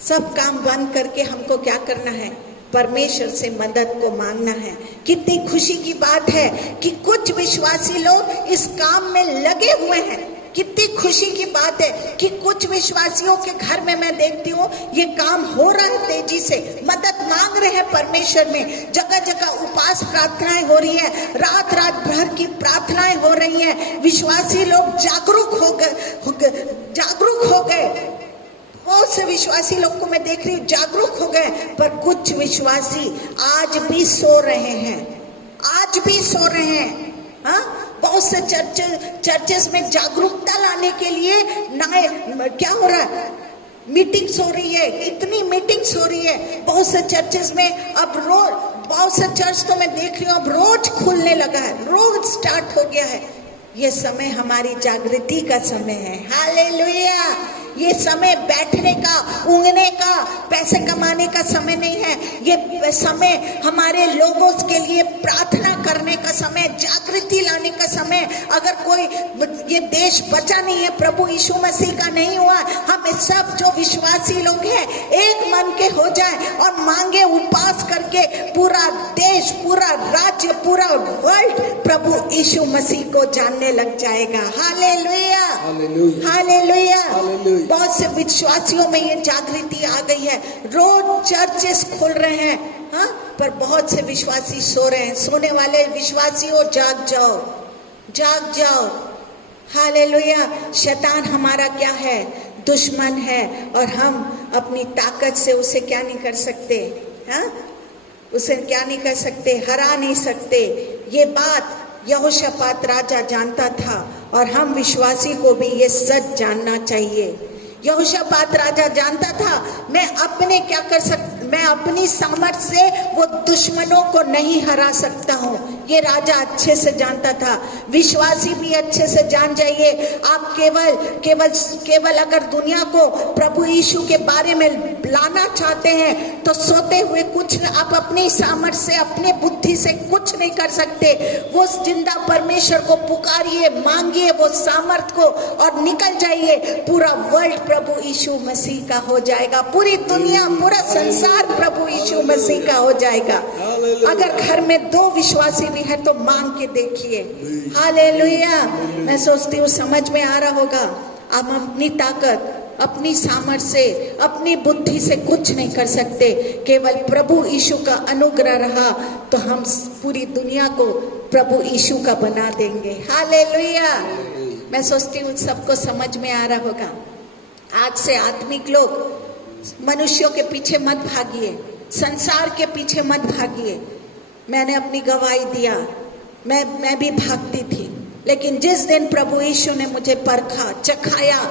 सब काम बंद करके हमको क्या करना है, परमेश्वर से मदद को मांगना है। कितनी खुशी की बात है कि कुछ विश्वासी लोग इस काम में लगे हुए हैं। कितनी खुशी की बात है कि कुछ विश्वासियों के घर में मैं देखती हूँ ये काम हो रहा है, तेजी से मदद मांग रहे हैं परमेश्वर में। जगह जगह उपवास प्रार्थनाएं हो रही है, रात रात भर की प्रार्थनाएं हो रही हैं। विश्वासी लोग जागरूक हो गए। बहुत से विश्वासी लोग को मैं देख रही हूँ जागरूक हो गए, पर कुछ विश्वासी आज भी सो रहे हैं, आज भी सो रहे हैं। हाँ, बहुत से चर्चेस में जागरूकता लाने के लिए क्या हो रहा है, मीटिंग्स हो रही है, इतनी मीटिंग्स हो रही है बहुत से चर्चेस में। अब रोज बहुत से चर्च तो मैं देख रही हूँ अब रोज खुलने लगा है, रोज स्टार्ट हो गया है। ये समय हमारी जागृति का समय है। हालेलुया। ये समय बैठने का, ऊँघने का, पैसे कमाने का समय नहीं है। ये समय हमारे लोगों के लिए प्रार्थना करने का समय, जागृति लाने का समय। अगर कोई ये देश बचा नहीं है, प्रभु यीशु मसीह का नहीं हुआ, हम सब जो विश्वासी लोग हैं एक मन के हो जाए और मांगे उपवास करके, पूरा देश, पूरा राज्य, पूरा वर्ल्ड प्रभु यीशु मसीह को जानने लग जाएगा। Hallelujah, hallelujah. बहुत से विश्वासियों में ये जागृति आ गई है, रोज चर्चेस खुल रहे हैं। हाँ, पर बहुत से विश्वासी सो रहे हैं। सोने वाले विश्वासियों, जाग जाओ, जाग जाओ। हालेलुया। शैतान हमारा क्या है, दुश्मन है, और हम अपनी ताकत से उसे क्या नहीं कर सकते। हाँ, उसे क्या नहीं कर सकते, हरा नहीं सकते। ये बात यहोशापात राजा जानता था, और हम विश्वासी को भी ये सच जानना चाहिए। यहोशापात राजा जानता था मैं अपनी सामर्थ से वो दुश्मनों को नहीं हरा सकता हूँ। ये राजा अच्छे से जानता था। विश्वासी भी अच्छे से जान जाइए। आप केवल अगर दुनिया को प्रभु यीशु के बारे में लाना चाहते हैं तो सोते हुए कुछ आप अपनी सामर्थ से, अपने बुद्धि से कुछ नहीं कर सकते। वो जिंदा परमेश्वर को पुकारिए, मांगिए वो सामर्थ को, और निकल जाइए। पूरा वर्ल्ड प्रभु यीशु मसीह का हो जाएगा। पूरी दुनिया, पूरा संसार प्रभु यीशु मसीह का हो जाएगा। अगर घर में 2 विश्वासी भी है तो मांग के देखिए। हालेलुया। मैं सोचती हूँ समझ में आ रहा होगा। हम अपनी ताकत, अपनी सामर्थ्य से, अपनी बुद्धि से कुछ नहीं कर सकते। केवल प्रभु यीशु का अनुग्रह रहा तो हम पूरी दुनिया को प्रभु यीशु का बना देंगे। हालेलुया। मैं सोचती हूँ सबको समझ में आ रहा होगा। आज से आत्मिक लोग मनुष्यों के पीछे मत भागिए, संसार के पीछे मत भागिए। मैंने अपनी गवाही दिया, मैं भी भागती थी। लेकिन जिस दिन प्रभु यीशु ने मुझे परखा, चखाया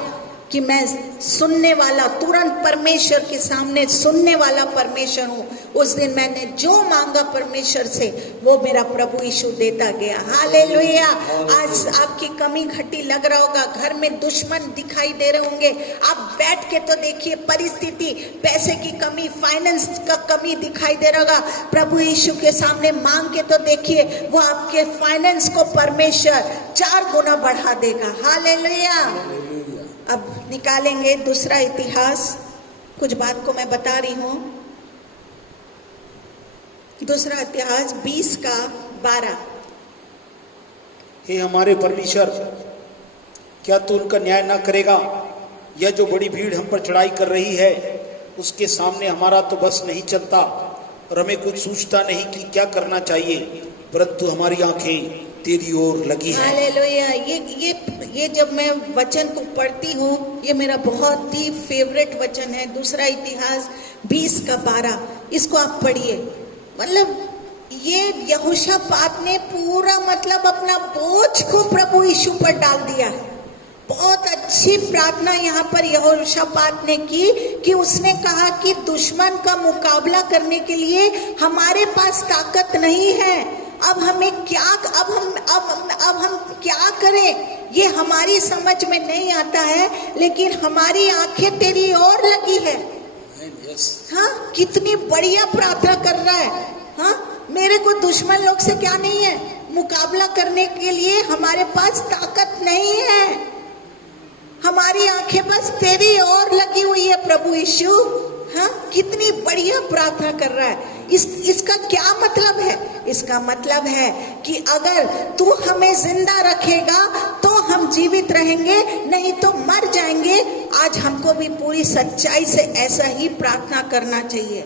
कि मैं सुनने वाला, तुरंत परमेश्वर के सामने सुनने वाला परमेश्वर हूँ, उस दिन मैंने जो मांगा परमेश्वर से वो मेरा प्रभु यीशु देता गया। हालेलुया। आज आपकी कमी घटी लग रहा होगा, घर में दुश्मन दिखाई दे रहे होंगे, आप बैठ के तो देखिए परिस्थिति, पैसे की कमी, फाइनेंस का कमी दिखाई दे रहा होगा, प्रभु यीशु के सामने मांग के तो देखिए, वो आपके फाइनेंस को परमेश्वर 4 गुना बढ़ा देगा। हालेलुया। अब निकालेंगे दूसरा इतिहास, कुछ बात को मैं बता रही हूं। दूसरा इतिहास 20:12। हे हमारे परमेश्वर, क्या तू उनका न्याय ना करेगा? यह जो बड़ी भीड़ हम पर चढ़ाई कर रही है, उसके सामने हमारा तो बस नहीं चलता और हमें कुछ सूझता नहीं कि क्या करना चाहिए, परंतु हमारी आंखें तेरी ओर लगी है। हालेलुया। ये जब मैं वचन को पढ़ती हूँ, ये मेरा बहुत ही फेवरेट वचन है। दूसरा इतिहास 20:12, इसको आप पढ़िए। मतलब ये यहोशापात ने पूरा मतलब अपना बोझ को प्रभु यीशु पर डाल दिया है। बहुत अच्छी प्रार्थना यहाँ पर यहोशापात ने की कि उसने कहा कि दुश्मन का मुकाबला करने के लिए हमारे पास ताकत नहीं है। अब हमें क्या, अब हम क्या करें, ये हमारी समझ में नहीं आता है, लेकिन हमारी आंखें तेरी ओर लगी है। हाँ, कितनी बढ़िया प्रार्थना कर रहा है। हाँ, मेरे को दुश्मन लोग से क्या नहीं है, मुकाबला करने के लिए हमारे पास ताकत नहीं है, हमारी आंखें बस तेरी ओर लगी हुई है प्रभु यीशु। हाँ, कितनी बढ़िया प्रार्थना कर रहा है। इसका क्या मतलब है? इसका मतलब है कि अगर तू हमें जिंदा रखेगा तो हम जीवित रहेंगे, नहीं तो मर जाएंगे। आज हमको भी पूरी सच्चाई से ऐसा ही प्रार्थना करना चाहिए।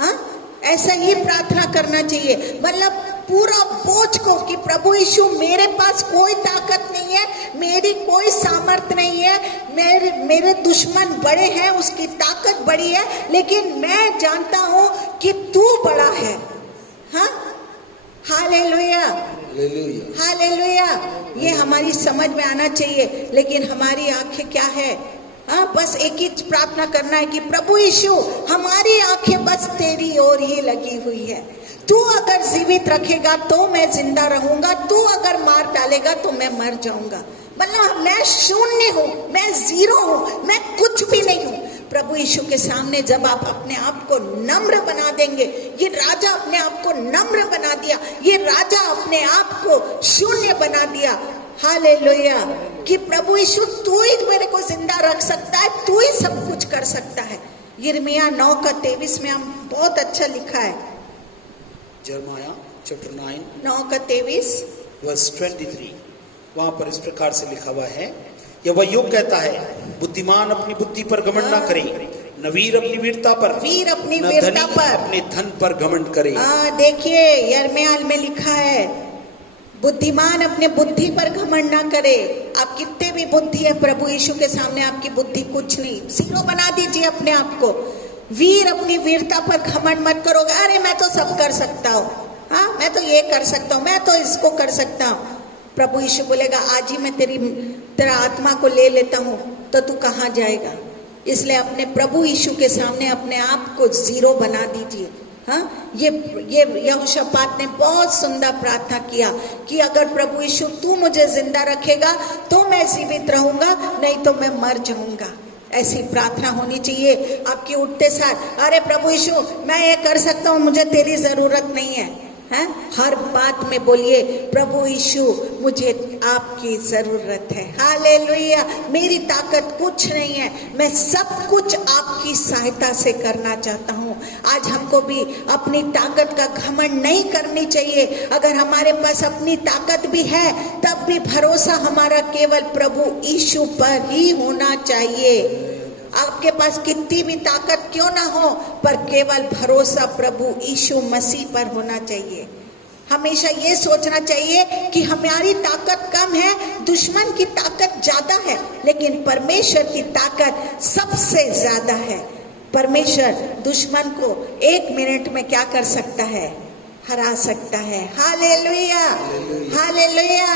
हाँ, ऐसा ही प्रार्थना करना चाहिए। मतलब पूरा बोझ को कि प्रभु यीशु, मेरे पास कोई ताकत नहीं है, मेरी कोई सामर्थ नहीं है, मेरे दुश्मन बड़े हैं, उसकी ताकत बड़ी है, लेकिन मैं जानता हूं कि तू बड़ा है। हाँ, हालेलुया, हालेलुया। ये हमारी समझ में आना चाहिए। लेकिन हमारी आंखें क्या है? हाँ, बस एक ही प्रार्थना करना है कि प्रभु यीशु, हमारी आंखें बस तेरी ओर ही लगी हुई है। तू अगर जीवित रखेगा तो मैं जिंदा रहूंगा, तू अगर मार डालेगा तो मैं मर जाऊंगा। मतलब मैं शून्य हूँ, मैं जीरो हूँ, मैं कुछ भी नहीं हूँ। प्रभु यीशु के सामने जब आप अपने आप को नम्र बना देंगे, ये राजा अपने आप को नम्र बना दिया, ये राजा अपने आप को शून्य बना दिया। हालेलुया। कि प्रभु यीशु, तू ही मेरे को जिंदा रख सकता है, तू ही सब कुछ कर सकता है। यिर्मयाह 9:23 में हम बहुत अच्छा लिखा है। यिर्मयाह चैप्टर 9:23 वर्स 23, वहां पर इस प्रकार से लिखा हुआ है, यह वह योग कहता है, बुद्धिमान अपनी बुद्धि पर घमंड ना करे, न वीर अपनी वीरता पर, वीर अपनी वीरता पर, अपने धन पर घमंड करे। देखिए यिर्मयाह में लिखा है, बुद्धिमान अपने बुद्धि पर घमंड ना करे। आप कितने भी बुद्धि है प्रभु यीशु के सामने, आपकी बुद्धि कुछ नहीं, जीरो बना दीजिए अपने आप को। वीर अपनी वीरता पर घमंड मत करोगे, अरे मैं तो सब कर सकता हूँ, हाँ मैं तो ये कर सकता हूँ, मैं तो इसको कर सकता हूँ। प्रभु यीशु बोलेगा, आज ही मैं तेरा आत्मा को ले लेता हूँ तो तू कहाँ जाएगा। इसलिए अपने प्रभु यीशु के सामने अपने आप को जीरो बना दीजिए। हाँ, ये यहोशापात ने बहुत सुंदर प्रार्थना किया कि अगर प्रभु यीशु तू मुझे जिंदा रखेगा तो मैं जीवित रहूंगा, नहीं तो मैं मर जाऊंगा। ऐसी प्रार्थना होनी चाहिए आपकी उठते साथ। अरे प्रभु यीशु, मैं ये कर सकता हूँ, मुझे तेरी जरूरत नहीं है। हैं? हर बात में बोलिए, प्रभु यीशु मुझे आपकी जरूरत है। हालेलुया। मेरी ताकत कुछ नहीं है, मैं सब कुछ आपकी सहायता से करना चाहता हूँ। आज हमको भी अपनी ताकत का घमंड नहीं करनी चाहिए। अगर हमारे पास अपनी ताकत भी है, तब भी भरोसा हमारा केवल प्रभु यीशु पर ही होना चाहिए। आपके पास कितनी भी ताकत क्यों ना हो, पर केवल भरोसा प्रभु यीशु मसीह पर होना चाहिए। हमेशा ये सोचना चाहिए कि हमारी ताकत कम है, दुश्मन की ताकत ज्यादा है, लेकिन परमेश्वर की ताकत सबसे ज्यादा है। परमेश्वर दुश्मन को 1 मिनट में क्या कर सकता है? हरा सकता है। Hallelujah, hallelujah.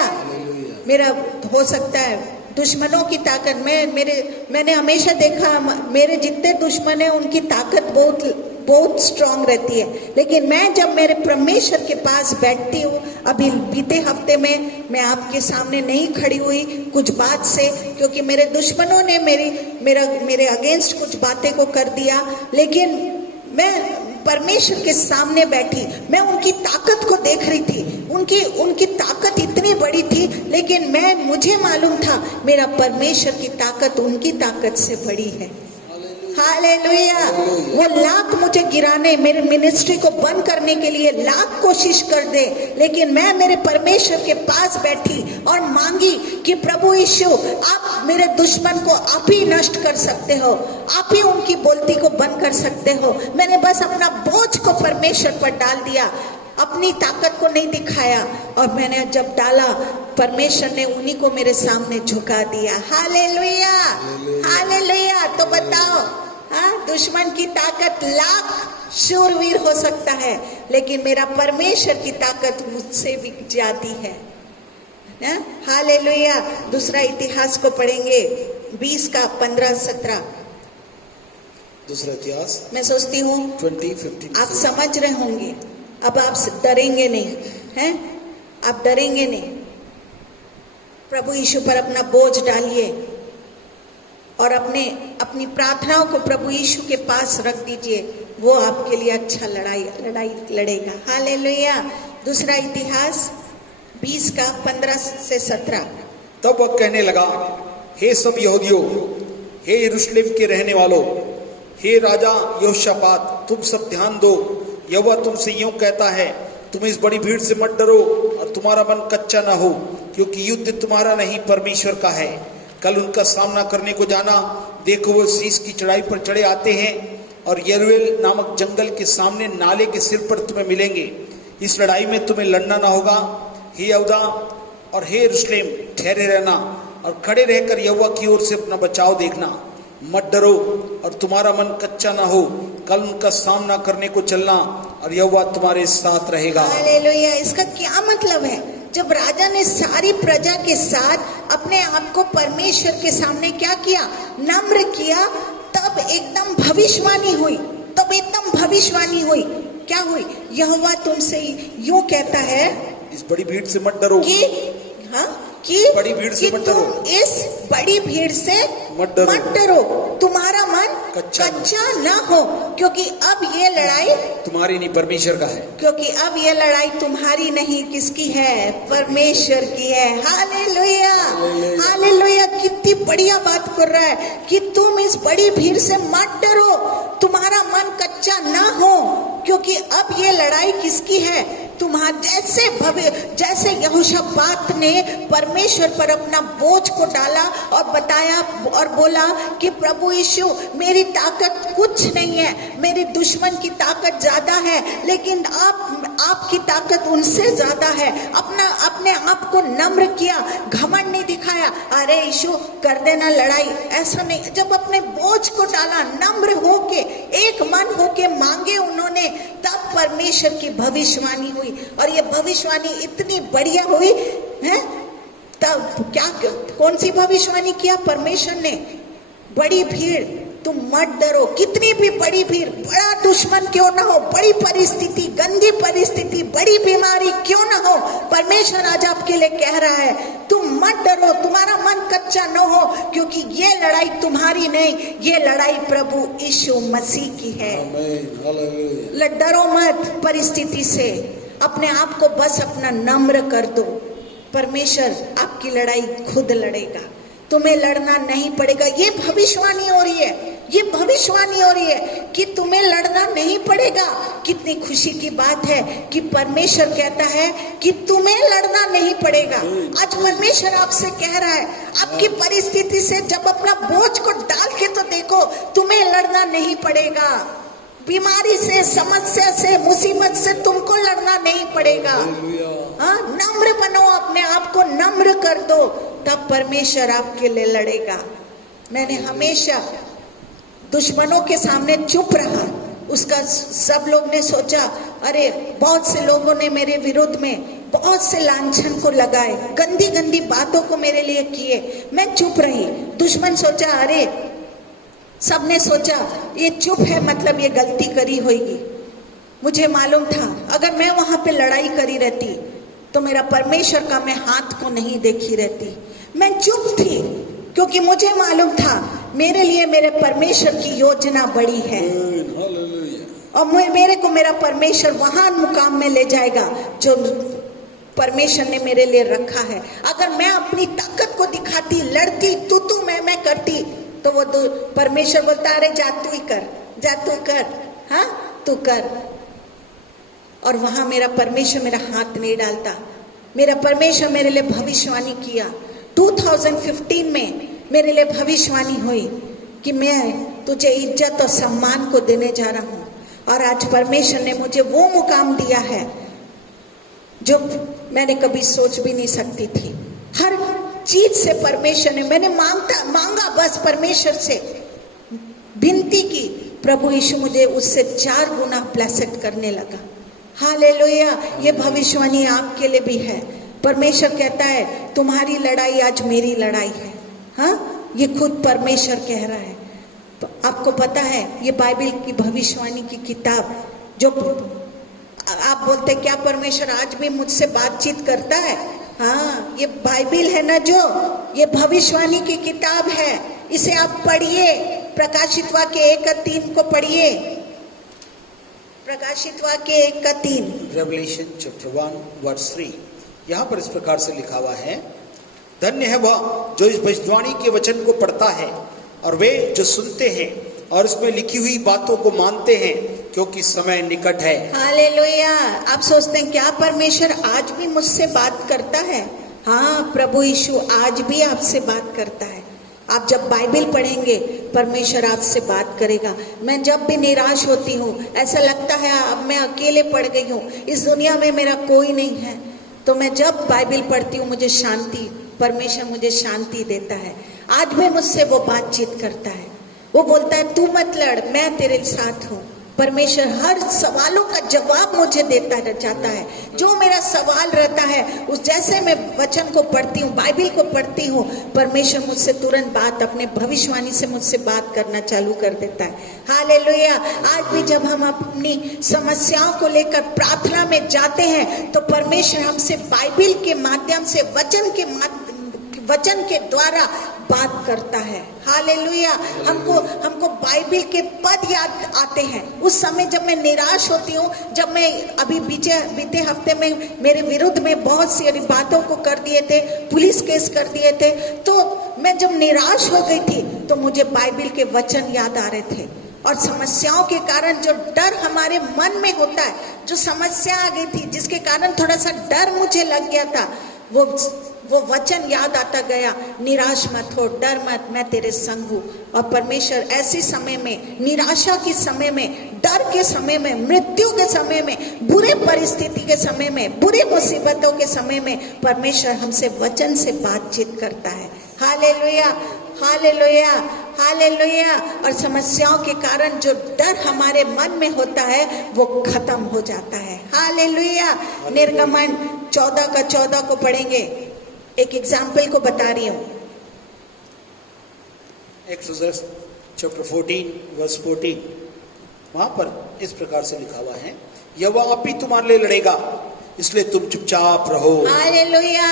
मेरा हो सकता है दुश्मनों की ताकत, मैंने हमेशा देखा मेरे जितने दुश्मन हैं उनकी ताकत बहुत स्ट्रांग रहती है, लेकिन मैं जब मेरे परमेश्वर के पास बैठती हूँ, अभी बीते हफ्ते में मैं आपके सामने नहीं खड़ी हुई कुछ बात से, क्योंकि मेरे दुश्मनों ने मेरे अगेंस्ट कुछ बातें को कर दिया, लेकिन मैं परमेश्वर के सामने बैठी, मैं उनकी ताकत को देख रही थी, उनकी ताकत इतनी बड़ी थी, लेकिन मुझे मालूम था मेरा परमेश्वर की ताकत उनकी ताकत से बड़ी है। हालेलुया। वो लाख मुझे गिराने, मेरे मिनिस्ट्री को बंद करने के लिए लाख कोशिश कर दे, लेकिन मैं मेरे परमेश्वर के पास बैठी और मांगी कि प्रभु यीशु, आप मेरे दुश्मन को आप ही नष्ट कर सकते हो, आप ही उनकी बोलती को बंद कर सकते हो। मैंने बस अपना बोझ को परमेश्वर पर डाल दिया, अपनी ताकत को नहीं दिखाया, और मैंने जब डाला परमेश्वर ने उन्हीं को मेरे सामने झुका दिया। Hallelujah, hallelujah. तो बताओ, हाँ, दुश्मन की ताकत लाख शूरवीर हो सकता है, लेकिन मेरा परमेश्वर की ताकत मुझसे भी ज्यादा है। हालेलुया। दूसरा इतिहास को पढ़ेंगे 20 का 15-17। दूसरा इतिहास मैं सोचती हूँ 20:15 आप समझ रहे होंगे, अब आप डरेंगे नहीं हैं, आप डरेंगे नहीं। प्रभु यीशु पर अपना बोझ डालिए और अपनी प्रार्थनाओं को प्रभु यीशु के पास रख दीजिए, वो आपके लिए अच्छा लड़ाई लड़ेगा। हालेलुया। दूसरा इतिहास 20 का 15 से 17। तब वह कहने लगा, हे सब यहूदियों, हे यरूशलेम के रहने वालों, हे राजा यहोशापात, तुम सब ध्यान दो, यहोवा तुमसे यूं कहता है, तुम इस बड़ी भीड़ से मत डरो और तुम्हारा मन कच्चा ना हो, क्योंकि युद्ध तुम्हारा नहीं परमेश्वर का है। कल उनका सामना करने को जाना, देखो वो शीश की चढ़ाई पर चढ़े आते हैं और यरूएल नामक जंगल के सामने नाले के सिर पर तुम्हें मिलेंगे। इस लड़ाई में तुम्हें लड़ना ना होगा। हे यहूदा और हे यरूशलेम, ठहरे रहना और खड़े रहकर यहोवा की ओर से अपना बचाव देखना, मत डरो और तुम्हारा मन कच्चा ना हो। कल उनका सामना करने को चलना और यहोवा तुम्हारे साथ रहेगा। हालेलुया। इसका क्या मतलब है? जब राजा ने सारी प्रजा के साथ अपने आप को परमेश्वर के सामने क्या किया? नम्र किया, तब एकदम भविष्यवाणी हुई, क्या हुई? यहोवा तुमसे यूं कहता है, इस बड़ी भीड़ से मत डरो, कि बड़ी भीड़ से मत डरो, इस बड़ी भीड़ से मत डरो, तुम्हारा मन कच्चा ना हो, क्योंकि अब ये लड़ाई तुम्हारी नहीं परमेश्वर का है। क्योंकि अब ये लड़ाई तुम्हारी नहीं, किसकी है? परमेश्वर की है। Hallelujah, hallelujah. कितनी बढ़िया बात कर रहा है कि तुम इस बड़ी भीड़ से मत डरो, तुम्हारा मन कच्चा ना हो, क्योंकि अब ये लड़ाई किसकी है? जैसे यहोशापात ने परमेश्वर पर अपना बोझ को डाला और बताया और बोला कि प्रभु यीशु, मेरी ताकत कुछ नहीं है, मेरे दुश्मन की ताकत ज्यादा है, लेकिन आपकी ताकत उनसे ज्यादा है। अपने आप को नम्र किया, घमंड नहीं दिखाया, अरे यीशु कर देना लड़ाई, ऐसा नहीं। जब अपने बोझ को डाला, नम्र होके, एक मन होके मांगे उन्होंने, तब परमेश्वर की भविष्यवाणी हुई, और ये भविष्यवाणी इतनी बढ़िया हुई है। तब कौन सी भविष्यवाणी किया परमेश्वर ने? बड़ी भीड़, तुम मत डरो, कितनी भी बड़ी भीड़, बड़ा दुश्मन क्यों ना हो, बड़ी परिस्थिति, गंदी परिस्थिति, बड़ी बीमारी क्यों ना हो, परमेश्वर आज आपके लिए कह रहा है, तुम मत डरो, तुम्हारा मन कच्चा न हो, क्योंकि ये लड़ाई तुम्हारी नहीं, ये लड़ाई प्रभु यीशु मसीह की है। डरो मत परिस्थिति से, अपने आप को बस अपना नम्र कर दो, परमेश्वर आपकी लड़ाई खुद लड़ेगा, तुम्हें लड़ना नहीं पड़ेगा। ये भविष्यवाणी हो रही है, ये भविष्यवाणी हो रही है कि तुम्हें लड़ना नहीं पड़ेगा। कितनी खुशी की बात है कि परमेश्वर कहता है कि तुम्हें लड़ना नहीं पड़ेगा। आज परमेश्वर आपसे कह रहा है, आपकी परिस्थिति से जब अपना बोझ को डाल के तो देखो, तुम्हें लड़ना नहीं पड़ेगा। बीमारी से, समस्या से, मुसीबत से तुमको लड़ना नहीं पड़ेगा। नम्र बनो, अपने आप को नम्र कर दो, तब परमेश्वर आपके लिए लड़ेगा। मैंने हमेशा दुश्मनों के सामने चुप रहा, उसका सब लोग ने सोचा, अरे बहुत से लोगों ने मेरे विरोध में बहुत से लांछन को लगाए, गंदी गंदी बातों को मेरे लिए किए, मैं चुप रही। दुश्मन सोचा, अरे सबने सोचा ये चुप है मतलब ये गलती करी होगी। मुझे मालूम था अगर मैं वहां पे लड़ाई करी रहती तो मेरा परमेश्वर का मैं हाथ को नहीं देखी रहती। मैं चुप थी क्योंकि मुझे मालूम था मेरे लिए मेरे परमेश्वर की योजना बड़ी है और मेरे को मेरा परमेश्वर वहां मुकाम में ले जाएगा जो परमेश्वर ने मेरे लिए रखा है। अगर मैं अपनी ताकत को दिखाती, लड़ती, तू मैं करती, तो वो परमेश्वर बोलता, अरे जा तू ही कर, जा तू कर, हाँ तू कर। और वहां मेरा परमेश्वर मेरा हाथ नहीं डालता। मेरा परमेश्वर मेरे लिए भविष्यवाणी किया। 2015 में मेरे लिए भविष्यवाणी हुई कि मैं तुझे इज्जत और सम्मान को देने जा रहा हूं। और आज परमेश्वर ने मुझे वो मुकाम दिया है जो मैंने कभी सोच भी नहीं सकती थी। हर चीज से परमेश्वर ने, मैंने मांगा बस परमेश्वर से, विनती की, प्रभु यीशु मुझे उससे 4 गुना ब्लेस्ड करने लगा। हालेलुया। ये भविष्यवाणी आपके लिए भी है। परमेश्वर कहता है तुम्हारी लड़ाई आज मेरी लड़ाई है। हाँ, ये खुद परमेश्वर कह रहा है। तो आपको पता है ये बाइबल की भविष्यवाणी की किताब, जो आप बोलते क्या परमेश्वर आज भी मुझसे बातचीत करता है? हाँ, ये बाइबल है ना, जो ये भविष्यवाणी की किताब है। इसे आप पढ़िए, प्रकाशित वाक्य 1:3 को पढ़िए। प्रकाशित वाक्य 1:3, रेवलेशन चैप्टर 1 वर्स 3। यहाँ पर इस प्रकार से लिखा हुआ है, धन्य है वह जो इस भविष्यवाणी के वचन को पढ़ता है और वे जो सुनते हैं और इसमें लिखी हुई बातों को मानते हैं, क्योंकि समय निकट है। हालेलुया। आप सोचते हैं क्या परमेश्वर आज भी मुझसे बात करता है? हाँ, प्रभु यीशु आज भी आपसे बात करता है। आप जब बाइबल पढ़ेंगे परमेश्वर आपसे बात करेगा। मैं जब भी निराश होती हूँ, ऐसा लगता है अब मैं अकेले पड़ गई हूँ, इस दुनिया में मेरा कोई नहीं है, तो मैं जब बाइबल पढ़ती हूँ मुझे शांति, परमेश्वर मुझे शांति देता है। आज भी मुझसे वो बातचीत करता है। वो बोलता है तू मत लड़, मैं तेरे साथ हूँ। परमेश्वर हर सवालों का जवाब मुझे देता जाता है। जो मेरा सवाल रहता है, उस जैसे मैं वचन को पढ़ती हूँ, बाइबल को पढ़ती हूँ, परमेश्वर मुझसे तुरंत बात, अपने भविष्यवाणी से मुझसे बात करना चालू कर देता है। हालेलुया। आज भी जब हम अपनी समस्याओं को लेकर प्रार्थना में जाते हैं तो परमेश्वर हमसे बाइबल के माध्यम से, वचन के द्वारा बात करता है। हालेलुया। हमको बाइबल के पद याद आते हैं उस समय जब मैं निराश होती हूँ। जब मैं अभी बीते हफ्ते में मेरे विरुद्ध में बहुत सी बातों को कर दिए थे, पुलिस केस कर दिए थे, तो मैं जब निराश हो गई थी तो मुझे बाइबल के वचन याद आ रहे थे। और समस्याओं के कारण जो डर हमारे मन में होता है, जो समस्या आ गई थी जिसके कारण थोड़ा सा डर मुझे लग गया था, वो वचन याद आता गया, निराश मत हो, डर मत, मैं तेरे संग हूँ। और परमेश्वर ऐसे समय में, निराशा के समय में, डर के समय में, मृत्यु के समय में, बुरे परिस्थिति के समय में, बुरे मुसीबतों के समय में परमेश्वर हमसे वचन से बातचीत करता है। Hallelujah, hallelujah, hallelujah. और समस्याओं के कारण जो डर हमारे मन में होता है वो खत्म हो जाता है। हालेलुया। निर्गमन 14:14 को पढ़ेंगे। एक एग्जाम्पल को बता रही हूँ। एक्सोडस चैप्टर 14 वर्स 14, वहां पर इस प्रकार से लिखा हुआ है, यहोवा आप ही तुम्हारे लिए लड़ेगा, इसलिए तुम चुपचाप रहो। हालेलुया।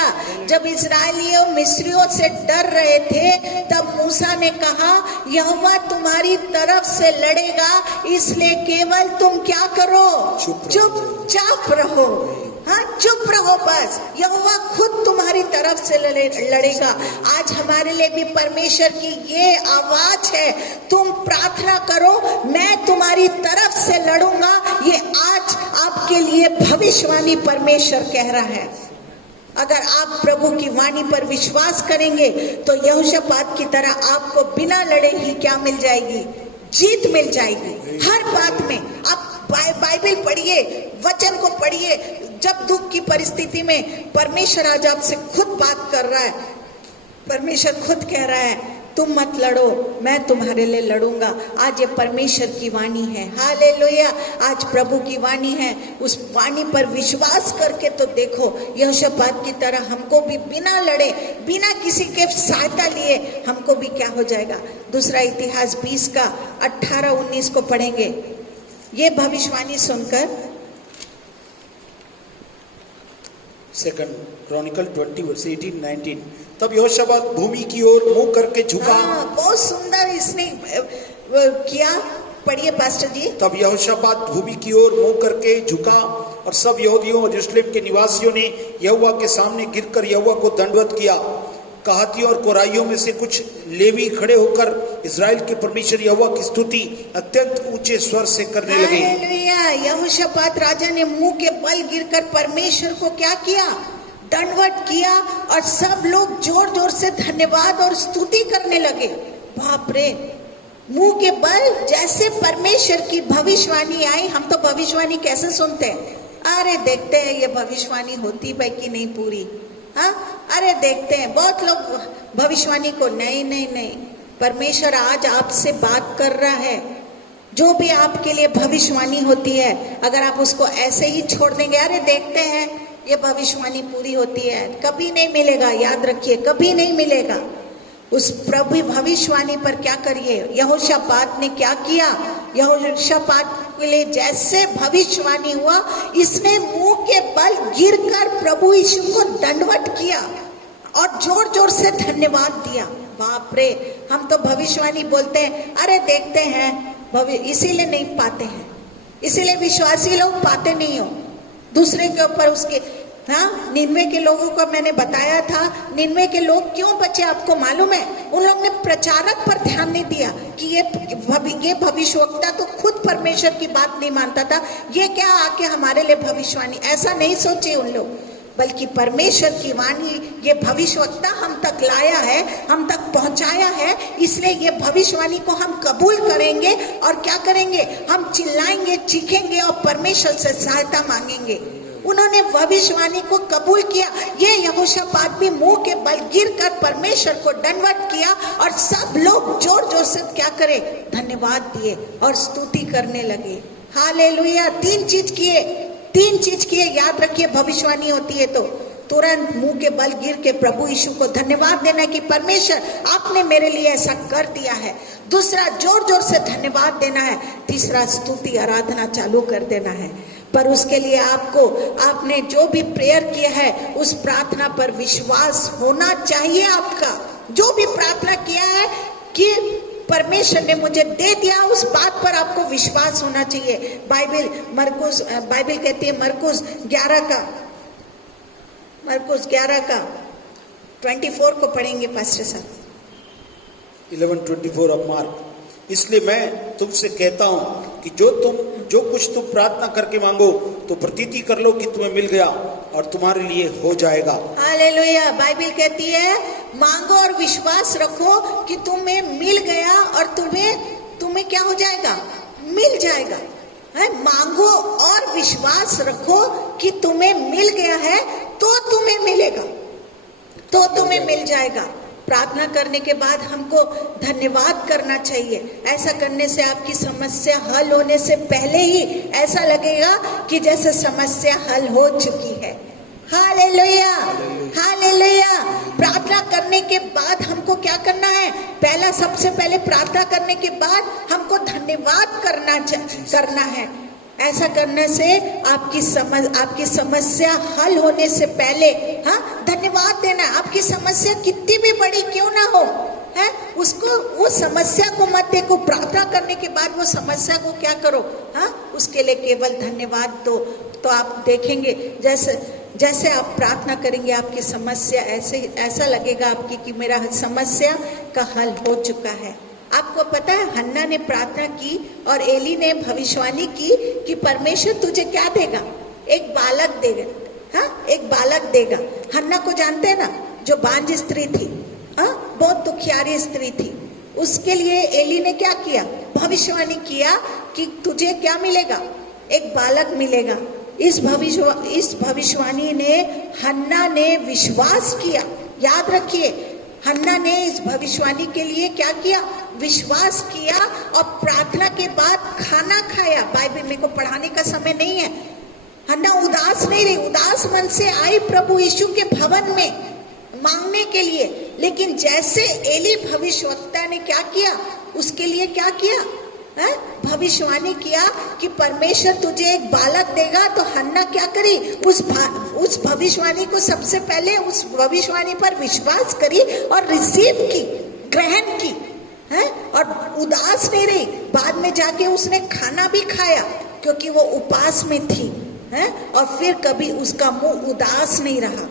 जब इस्राएलियों मिस्रियों से डर रहे थे तब मूसा ने कहा यहोवा तुम्हारी तरफ से लड़ेगा, इसलिए केवल तुम क्या करो? चुपचाप रहो। हाँ, चुप रहो बस, यहोवा खुद तुम्हारी तरफ से लड़ेगा। आज हमारे लिए भी परमेश्वर की ये आवाज है, तुम प्रार्थना करो, मैं तुम्हारी तरफ से लड़ूंगा। ये आज आपके लिए भविष्यवाणी परमेश्वर कह रहा है। अगर आप प्रभु की वाणी पर विश्वास करेंगे तो यहोशापात की तरह आपको बिना लड़े ही क्या मिल जाएगी? जीत मिल जाएगी। हर बात में आप बाइबल पढ़िए, वचन को पढ़िए। जब दुख की परिस्थिति में परमेश्वर आज आपसे खुद बात कर रहा है। परमेश्वर खुद कह रहा है तुम मत लड़ो, मैं तुम्हारे लिए लड़ूंगा। आज ये परमेश्वर की वाणी है, हालेलुया। आज प्रभु की वाणी है, उस वाणी पर विश्वास करके तो देखो, यहोशापात की तरह हमको भी बिना लड़े, बिना किसी के सहायता लिए हमको भी क्या हो जाएगा। दूसरा इतिहास 20 का 18-19 को पढ़ेंगे। ये भविष्यवाणी सुनकर सेकंड क्रॉनिकल 20 वर्स 18-19। तब यहोशापात भूमि की ओर मुंह करके झुका। बहुत सुंदर इसने किया, पढ़िए पास्टर जी। तब यहोशापात भूमि की ओर मुंह करके झुका और सब यहूदियों और यरूशलेम के निवासियों ने यहोवा के सामने गिरकर यहोवा को दंडवत किया। कहातियों और कोराइयों में से कुछ लेवी खड़े होकर इजराइल के परमेश्वर यहोवा की स्तुति अत्यंत ऊंचे स्वर से करने लगे। हालेलुया। यहोशापात राजा ने मुंह के बल गिरकर परमेश्वर को क्या किया, दंडवत किया, और सब लोग जोर जोर से धन्यवाद और स्तुति करने लगे। बाप रे, मुंह के बल, जैसे परमेश्वर की भविष्यवाणी आई। हम तो भविष्यवाणी कैसे सुनते हैं, अरे देखते हैं ये भविष्यवाणी होती भाई कि नहीं पूरी, हाँ, अरे देखते हैं। बहुत लोग भविष्यवाणी को नहीं नहीं नहीं, परमेश्वर आज आपसे बात कर रहा है। जो भी आपके लिए भविष्यवाणी होती है, अगर आप उसको ऐसे ही छोड़ देंगे, अरे देखते हैं ये भविष्यवाणी पूरी होती है, कभी नहीं मिलेगा। याद रखिए, कभी नहीं मिलेगा। उस प्रभु भविष्यवाणी पर क्या करिए। यहोशापात ने क्या किया, यहोशापात के लिए जैसे भविष्यवाणी हुआ, इसने मुंह के बल गिरकर प्रभु यीशु को दंडवत किया और जोर जोर से धन्यवाद दिया। बाप रे, हम तो भविष्यवाणी बोलते हैं, अरे देखते हैं, इसीलिए नहीं पाते हैं, इसीलिए विश्वासी लोग पाते नहीं हो। दूसरे के ऊपर उसके, हाँ, 99 के लोगों को मैंने बताया था, 99 के लोग क्यों बचे आपको मालूम है? उन लोगों ने प्रचारक पर ध्यान नहीं दिया कि ये भविष्यवक्ता तो खुद परमेश्वर की बात नहीं मानता था, ये क्या आके हमारे लिए भविष्यवाणी, ऐसा नहीं सोचे उन लोग। बल्कि परमेश्वर की वाणी, ये भविष्यवक्ता हम तक लाया है, हम तक पहुंचाया है, इसलिए ये भविष्यवाणी को हम कबूल करेंगे और क्या करेंगे, हम चिल्लाएंगे, चीखेंगे और परमेश्वर से सहायता मांगेंगे। उन्होंने भविष्यवाणी को कबूल किया। ये यहोशापात भी मुंह के बल गिरकर परमेश्वर को दंडवत किया और सब लोग जोर जोर से क्या करे, धन्यवाद दिए और स्तुति करने लगे। हालेलुया। तीन चीज किए, याद रखिए। भविष्यवाणी होती है तो तुरंत मुंह के बल गिर के प्रभु यीशु को धन्यवाद देना कि परमेश्वर आपने मेरे लिए ऐसा कर दिया है। दूसरा, जोर जोर से धन्यवाद देना है। तीसरा, स्तुति आराधना चालू कर देना है। पर उसके लिए आपने जो भी प्रेयर किया है, उस प्रार्थना पर विश्वास होना चाहिए आपका। जो भी प्रार्थना किया है कि परमेश्वर ने मुझे दे दिया, उस बात पर आपको विश्वास होना चाहिए। बाइबल कहती है मरकुस 11 का 24 को पढ़ेंगे पास्टर साहब। 11:24 ऑफ मार्क। इसलिए मैं तुमसे कहता हूं कि जो कुछ तुम प्रार्थना करके मांगो तो प्रतीति कर लो कि तुम्हें मिल गया और तुम्हारे लिए हो जाएगा। हालेलुया। बाइबल कहती है मांगो और विश्वास रखो कि तुम्हें मिल गया और तुम्हें क्या हो जाएगा, मिल जाएगा। मांगो और विश्वास रखो कि तुम्हें मिल गया है तो तुम्हें मिलेगा, तो तुम्हें मिल जाएगा। प्रार्थना करने के बाद हमको धन्यवाद करना चाहिए। ऐसा करने से आपकी समस्या हल होने से पहले ही ऐसा लगेगा कि जैसे समस्या हल हो चुकी है। Hallelujah, hallelujah. प्रार्थना करने के बाद हमको क्या करना है? सबसे पहले प्रार्थना करने के बाद हमको धन्यवाद करना है। ऐसा करने से आपकी समस्या हल होने से पहले धन्यवाद देना। आपकी समस्या कितनी भी बड़ी क्यों ना हो, वो समस्या को मत देखो। प्रार्थना करने के बाद वो समस्या को क्या करो, उसके लिए केवल धन्यवाद दो। तो आप देखेंगे जैसे आप प्रार्थना करेंगे आपकी समस्या ऐसा लगेगा आपकी कि मेरा समस्या का हल हो चुका है। आपको पता है हन्ना ने प्रार्थना की और एली ने भविष्यवाणी की कि परमेश्वर तुझे क्या देगा, एक बालक देगा। एक बालक देगा। हन्ना को जानते हैं ना, जो बांझ स्त्री थी, बहुत दुखियारी स्त्री थी। उसके लिए एली ने क्या किया, भविष्यवाणी किया कि तुझे क्या मिलेगा, एक बालक मिलेगा। इस भविष्यवाणी ने हन्ना ने विश्वास किया। याद रखिए हन्ना ने इस भविष्यवाणी के लिए क्या किया? विश्वास किया और प्रार्थना के बाद खाना खाया। बाइबल मेरे को पढ़ाने का समय नहीं है। हन्ना उदास नहीं रही, उदास मन से आई प्रभु यीशु के भवन में मांगने के लिए। लेकिन जैसे एली भविष्यवक्ता ने क्या किया, उसके लिए क्या किया? भविष्यवाणी किया कि परमेश्वर तुझे एक बालक देगा। तो हन्ना क्या करी? उस भविष्यवाणी को सबसे पहले उस भविष्यवाणी पर विश्वास करी और रिसीव की, ग्रहण की, है, और उदास नहीं रही। बाद में जाके उसने खाना भी खाया क्योंकि वो उपवास में थी, है, और फिर कभी उसका मुंह उदास नहीं रहा,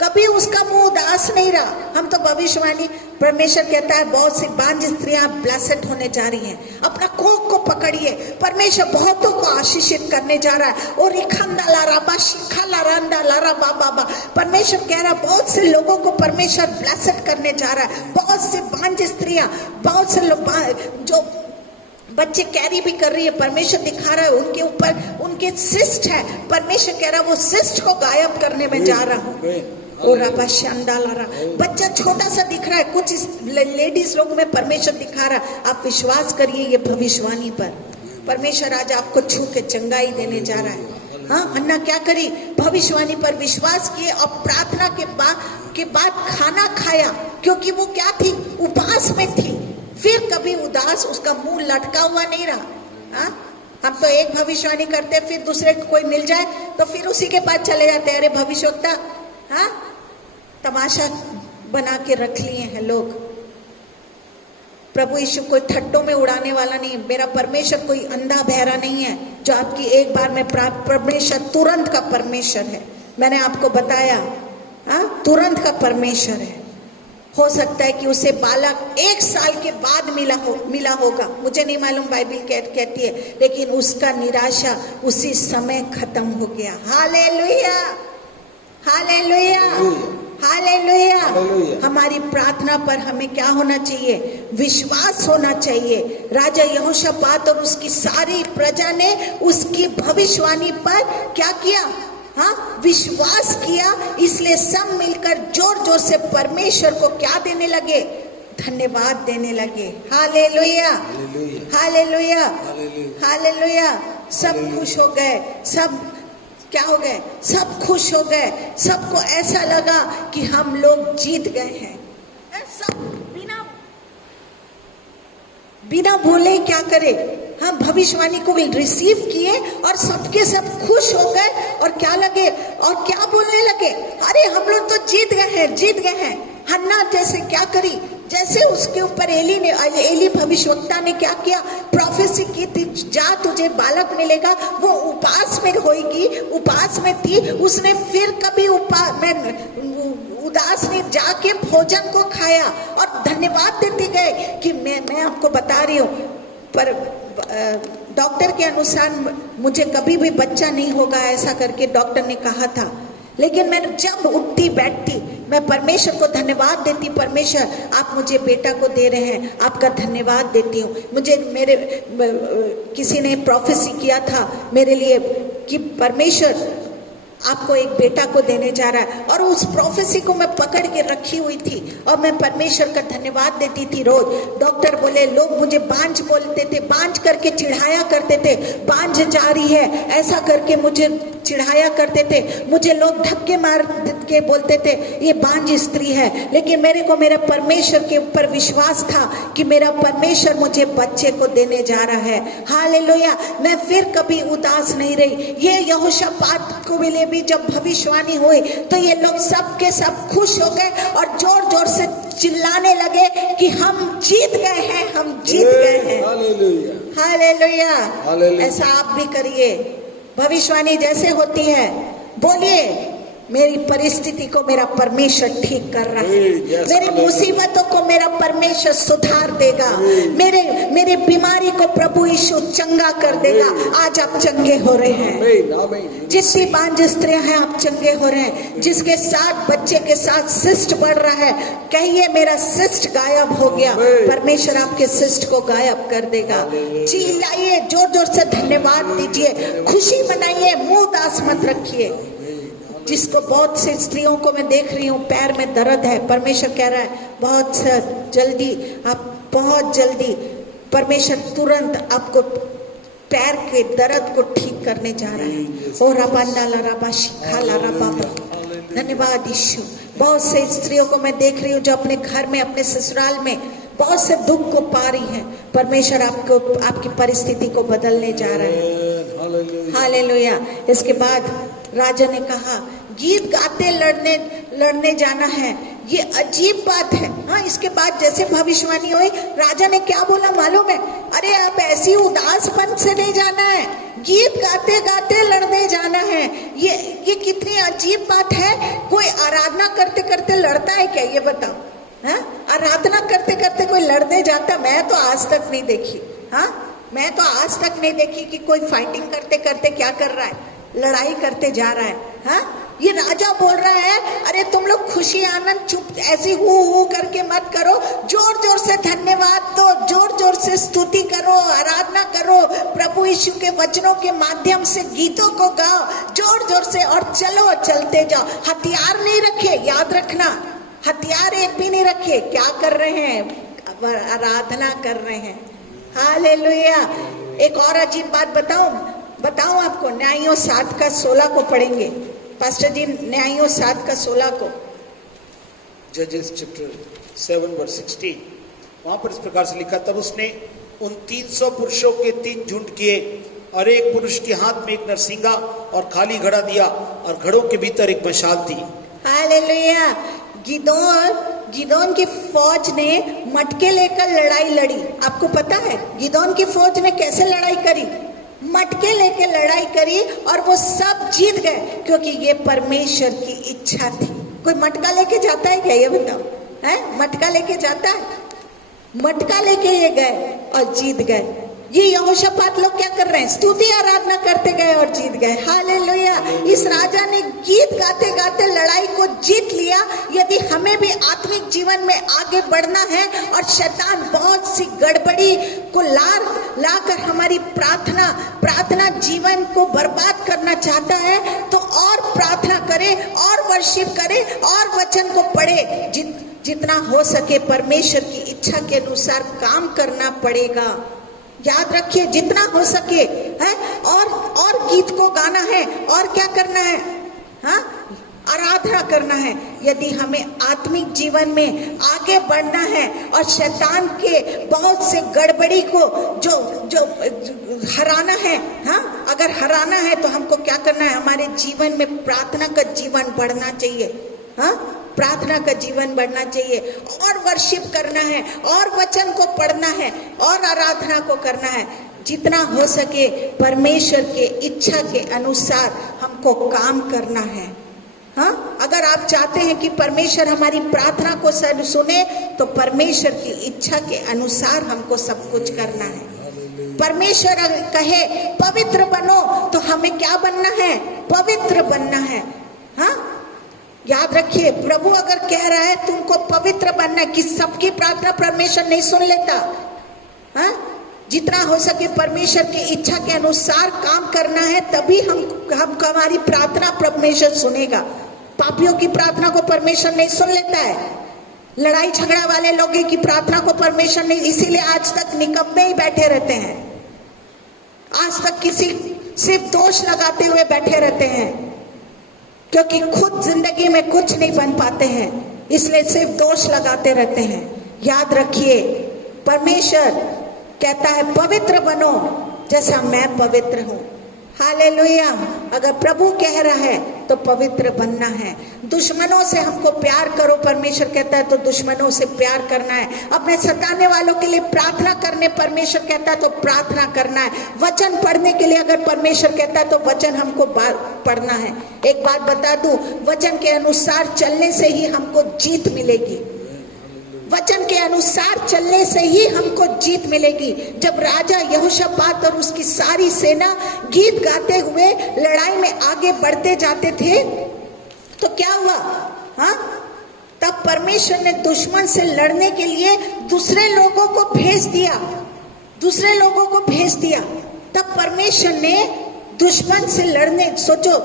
कभी उसका मुंह उदास नहीं रहा। हम तो भविष्यवाणी, परमेश्वर कहता है बहुत सी बांझ स्त्रियां ब्लेसेड होने जा रही हैं। अपना कोख को पकड़िए, परमेश्वर बहुतों को आशीषित करने जा रहा है। और रिखंदा लारा बा शिखा लारांदा लारा बाबा, परमेश्वर कह रहा है बहुत से लोगों को परमेश्वर ब्लेसेड करने जा रहा है। बहुत से बांझ स्त्रियां, बहुत से लोग जो बच्चे कैरी भी कर रही है, परमेश्वर दिखा रहा है उनके ऊपर उनके सिस्ट है। परमेश्वर कह रहा है वो सिस्ट को गायब करने में जा रहा हूँ। बच्चा छोटा सा दिख रहा है, कुछ लेडीज लोग में परमेश्वर दिखा रहा है। आप विश्वास करिए ये भविष्यवाणी पर, परमेश्वर आज आपको छू के चंगाई देने जा रहा है। हाँ, हन्ना क्या करी? भविष्यवाणी पर विश्वास किए और प्रार्थना के बाद खाना खाया क्योंकि वो क्या थी? उपवास में थी। फिर कभी उदास, उसका मुंह लटका हुआ नहीं रहा। हाँ, हम तो एक भविष्यवाणी करते हैं, फिर दूसरे को कोई मिल जाए तो फिर उसी के पास चले जाते हैं। अरे भविष्यवक्ता, हाँ, तमाशा बना के रख लिए हैं लोग। प्रभु यीशु कोई ठट्टों में उड़ाने वाला नहीं है। मेरा परमेश्वर कोई अंधा बहरा नहीं है जो आपकी एक बार में प्राप्त, परमेश्वर तुरंत का परमेश्वर है। मैंने आपको बताया, हाँ, तुरंत का परमेश्वर है। हो सकता है कि उसे बालक 1 साल के बाद मिला होगा, मुझे नहीं मालूम, बाइबल कहती है, लेकिन उसका निराशा उसी समय खत्म हो गया। Hallelujah, hallelujah, hallelujah. हमारी प्रार्थना पर हमें क्या होना चाहिए? विश्वास होना चाहिए। राजा यहोशापात और उसकी सारी प्रजा ने उसकी भविष्यवाणी पर क्या किया? हाँ, विश्वास किया। इसलिए सब मिलकर जोर जोर से परमेश्वर को क्या देने लगे? धन्यवाद देने लगे। Hallelujah, hallelujah, hallelujah. सब खुश हो गए। सब क्या हो गए? सब खुश हो गए। सबको ऐसा लगा कि हम लोग जीत गए हैं। सब बिना बोले क्या करे? हम भविष्यवाणी को भी रिसीव किए और सबके सब खुश हो गए। और क्या लगे? और क्या बोलने लगे? अरे हम लोग तो जीत गए हैं, जीत गए हैं। हन्ना जैसे क्या करी? जैसे उसके ऊपर एली भविष्यवक्ता ने क्या किया? प्रोफेसी की थी, जा तुझे बालक मिलेगा। वो उपवास में होगी, उपवास में थी। उसने फिर कभी उदास ने जाके भोजन को खाया और धन्यवाद देते गए कि मैं आपको बता रही हूँ, पर डॉक्टर के अनुसार मुझे कभी भी बच्चा नहीं होगा, ऐसा करके डॉक्टर ने कहा था। लेकिन मैं जब उठती बैठती मैं परमेश्वर को धन्यवाद देती, परमेश्वर आप मुझे बेटा को दे रहे हैं, आपका धन्यवाद देती हूँ। मुझे मेरे किसी ने प्रोफेसी किया था मेरे लिए कि परमेश्वर आपको एक बेटा को देने जा रहा है, और उस प्रोफेसी को मैं पकड़ के रखी हुई थी और मैं परमेश्वर का धन्यवाद देती थी रोज। डॉक्टर बोले, लोग मुझे बांझ बोलते थे, बांझ करके चिढ़ाया करते थे, बांझ जा रही है ऐसा करके मुझे चिढ़ाया करते थे। मुझे लोग धक्के मार के बोलते थे ये बांझ स्त्री है। लेकिन मेरे को मेरे परमेश्वर के ऊपर विश्वास था कि मेरा परमेश्वर मुझे बच्चे को देने जा रहा है। हालेलुया। मैं फिर कभी उदास नहीं रही। ये यहोशापात को मिले भी जब भविष्यवाणी हुई तो ये लोग सब के सब खुश हो गए और जोर जोर से चिल्लाने लगे कि हम जीत गए हैं, हम जीत गए हैं। Hallelujah, hallelujah. ऐसा आप भी करिए। भविष्यवाणी जैसे होती है बोलिए, मेरी परिस्थिति को मेरा परमेश्वर ठीक कर रहा है, मेरी मुसीबतों को मेरा परमेश्वर सुधार देगा, मेरे बीमारी को प्रभु यीशु चंगा कर देगा। आज आप चंगे हो रहे हैं, जितनी बांझ स्त्रियां हैं आप चंगे हो रहे हैं। जिसके साथ बच्चे के साथ सिस्ट बढ़ रहा है, कहिए मेरा सिस्ट गायब हो गया, परमेश्वर आपके सिस्ट को गायब कर देगा। चिल्लाइए, जोर जोर से धन्यवाद दीजिए, खुशी मनाइए, मुंह उदास मत रखिए। जिसको बहुत से स्त्रियों को मैं देख रही हूँ पैर में दर्द है, परमेश्वर कह रहा है बहुत जल्दी परमेश्वर तुरंत आपको पैर के दर्द को ठीक करने जा रहा है। ओ रबांडाला रबाशी खाला रबाबा, धन्यवाद यीशु। बहुत से स्त्रियों को मैं देख रही हूँ जो अपने घर में, अपने ससुराल में बहुत से दुख को पा रही हैं। परमेश्वर आपको, आपकी परिस्थिति को बदलने जा रहा है। हालेलुया। इसके बाद राजा ने कहा गीत गाते लड़ने जाना है। ये अजीब बात है। हाँ, इसके बाद जैसे भविष्यवाणी हुई, राजा ने क्या बोला मालूम है? अरे आप ऐसी उदासपन से नहीं जाना है, गीत गाते गाते लड़ने जाना है। ये कितनी अजीब बात है। कोई आराधना करते करते लड़ता है क्या? ये बताओ। हाँ, आराधना करते करते कोई लड़ने जाता? मैं तो आज तक नहीं देखी। हाँ, मैं तो आज तक नहीं देखी कि कोई फाइटिंग करते करते क्या कर रहा है, लड़ाई करते जा रहा है। हाँ, ये राजा बोल रहा है अरे तुम लोग खुशी आनंद चुप ऐसी हु करके मत करो, जोर जोर से धन्यवाद दो, जोर जोर से स्तुति करो, आराधना करो, प्रभु यीशु के वचनों के माध्यम से गीतों को गाओ जोर जोर से, और चलो चलते जाओ। हथियार नहीं रखे, याद रखना, हथियार एक भी नहीं रखे। क्या कर रहे हैं? आराधना कर रहे हैं। हालेलुया। एक और अजीब बात बताऊं आपको। न्यायों 7:16 को पढ़ेंगे पास्टर जी, न्यायों 7:16 को। जजेस चैप्टर 7:16, वहां पर इस प्रकार से लिखा, तब उसने उन 300 पुरुषों के 3 झुंड किए और एक पुरुष के हाथ में एक नरसिंगा और खाली घड़ा दिया और घड़ों के भीतर एक मशाल थी। हालेलुया। गिदोन की फौज ने मटके लेकर लड़ाई लड़ी। आपको पता है गिदोन की फौज ने कैसे लड़ाई करी? मटके लेके लड़ाई करी और वो सब जीत गए, क्योंकि ये परमेश्वर की इच्छा थी। कोई मटका लेके जाता है क्या? ये बताओ, है? मटका लेके जाता है? मटका लेके ये गए और जीत गए। ये यहोशापात लोग क्या कर रहे हैं? स्तुति आराधना करते गए और जीत गए। हालेलुया। इस राजा ने गीत गाते गाते लड़ाई को जीत लिया। यदि हमें भी आत्मिक जीवन में आगे बढ़ना है और शैतान बहुत सी गड़बड़ी को लाकर हमारी प्रार्थना जीवन को बर्बाद करना चाहता है, तो और प्रार्थना करे और वर्शिप करे और वचन को पढ़े। जितना हो सके परमेश्वर की इच्छा के अनुसार काम करना पड़ेगा। याद रखिए, जितना हो सके है। और गीत को गाना है, और क्या करना है? हाँ, आराधना करना है। यदि हमें आत्मिक जीवन में आगे बढ़ना है और शैतान के बहुत से गड़बड़ी को जो हराना है, हाँ, अगर हराना है तो हमको क्या करना है? हमारे जीवन में प्रार्थना का जीवन बढ़ना चाहिए। हाँ, प्रार्थना का जीवन बढ़ना चाहिए, और वर्शिप करना है, और वचन को पढ़ना है, और आराधना को करना है। जितना हो सके परमेश्वर के इच्छा के अनुसार हमको काम करना है। हाँ, अगर आप चाहते हैं कि परमेश्वर हमारी प्रार्थना को सुने, तो परमेश्वर की इच्छा के अनुसार हमको सब कुछ करना है। परमेश्वर अगर कहे पवित्र बनो, तो हमें क्या बनना है? पवित्र बनना है। हाँ, याद रखिए, प्रभु अगर कह रहा है तुमको पवित्र बनना है, कि सबकी प्रार्थना परमेश्वर नहीं सुन लेता। हाँ, जितना हो सके परमेश्वर की इच्छा के अनुसार काम करना है, तभी हम हमारी प्रार्थना परमेश्वर सुनेगा। पापियों की प्रार्थना को परमेश्वर नहीं सुन लेता है। लड़ाई झगड़ा वाले लोगों की प्रार्थना को परमेश्वर नहीं, इसीलिए आज तक निकम्मे ही बैठे रहते हैं। आज तक सिर्फ दोष लगाते हुए बैठे रहते हैं, क्योंकि खुद जिंदगी में कुछ नहीं बन पाते हैं, इसलिए सिर्फ दोष लगाते रहते हैं। याद रखिए, परमेश्वर कहता है पवित्र बनो जैसा मैं पवित्र हूँ। हालेलुया। अगर प्रभु कह रहा है तो पवित्र बनना है। दुश्मनों से हमको प्यार करो, परमेश्वर कहता है, तो दुश्मनों से प्यार करना है। अपने सताने वालों के लिए प्रार्थना करने परमेश्वर कहता है तो प्रार्थना करना है। वचन पढ़ने के लिए अगर परमेश्वर कहता है तो वचन हमको पढ़ना है। एक बात बता दूं, वचन के अनुसार चलने से ही हमको जीत मिलेगी। वचन के अनुसार चलने से ही हमको जीत मिलेगी। जब राजा यहोशापात और उसकी सारी सेना गीत गाते हुए लड़ाई में आगे बढ़ते जाते थे, तो क्या हुआ? हाँ, तब परमेश्वर ने दुश्मन से लड़ने के लिए दूसरे लोगों को भेज दिया। तब परमेश्वर ने दुश्मन से लड़ने, सोचो,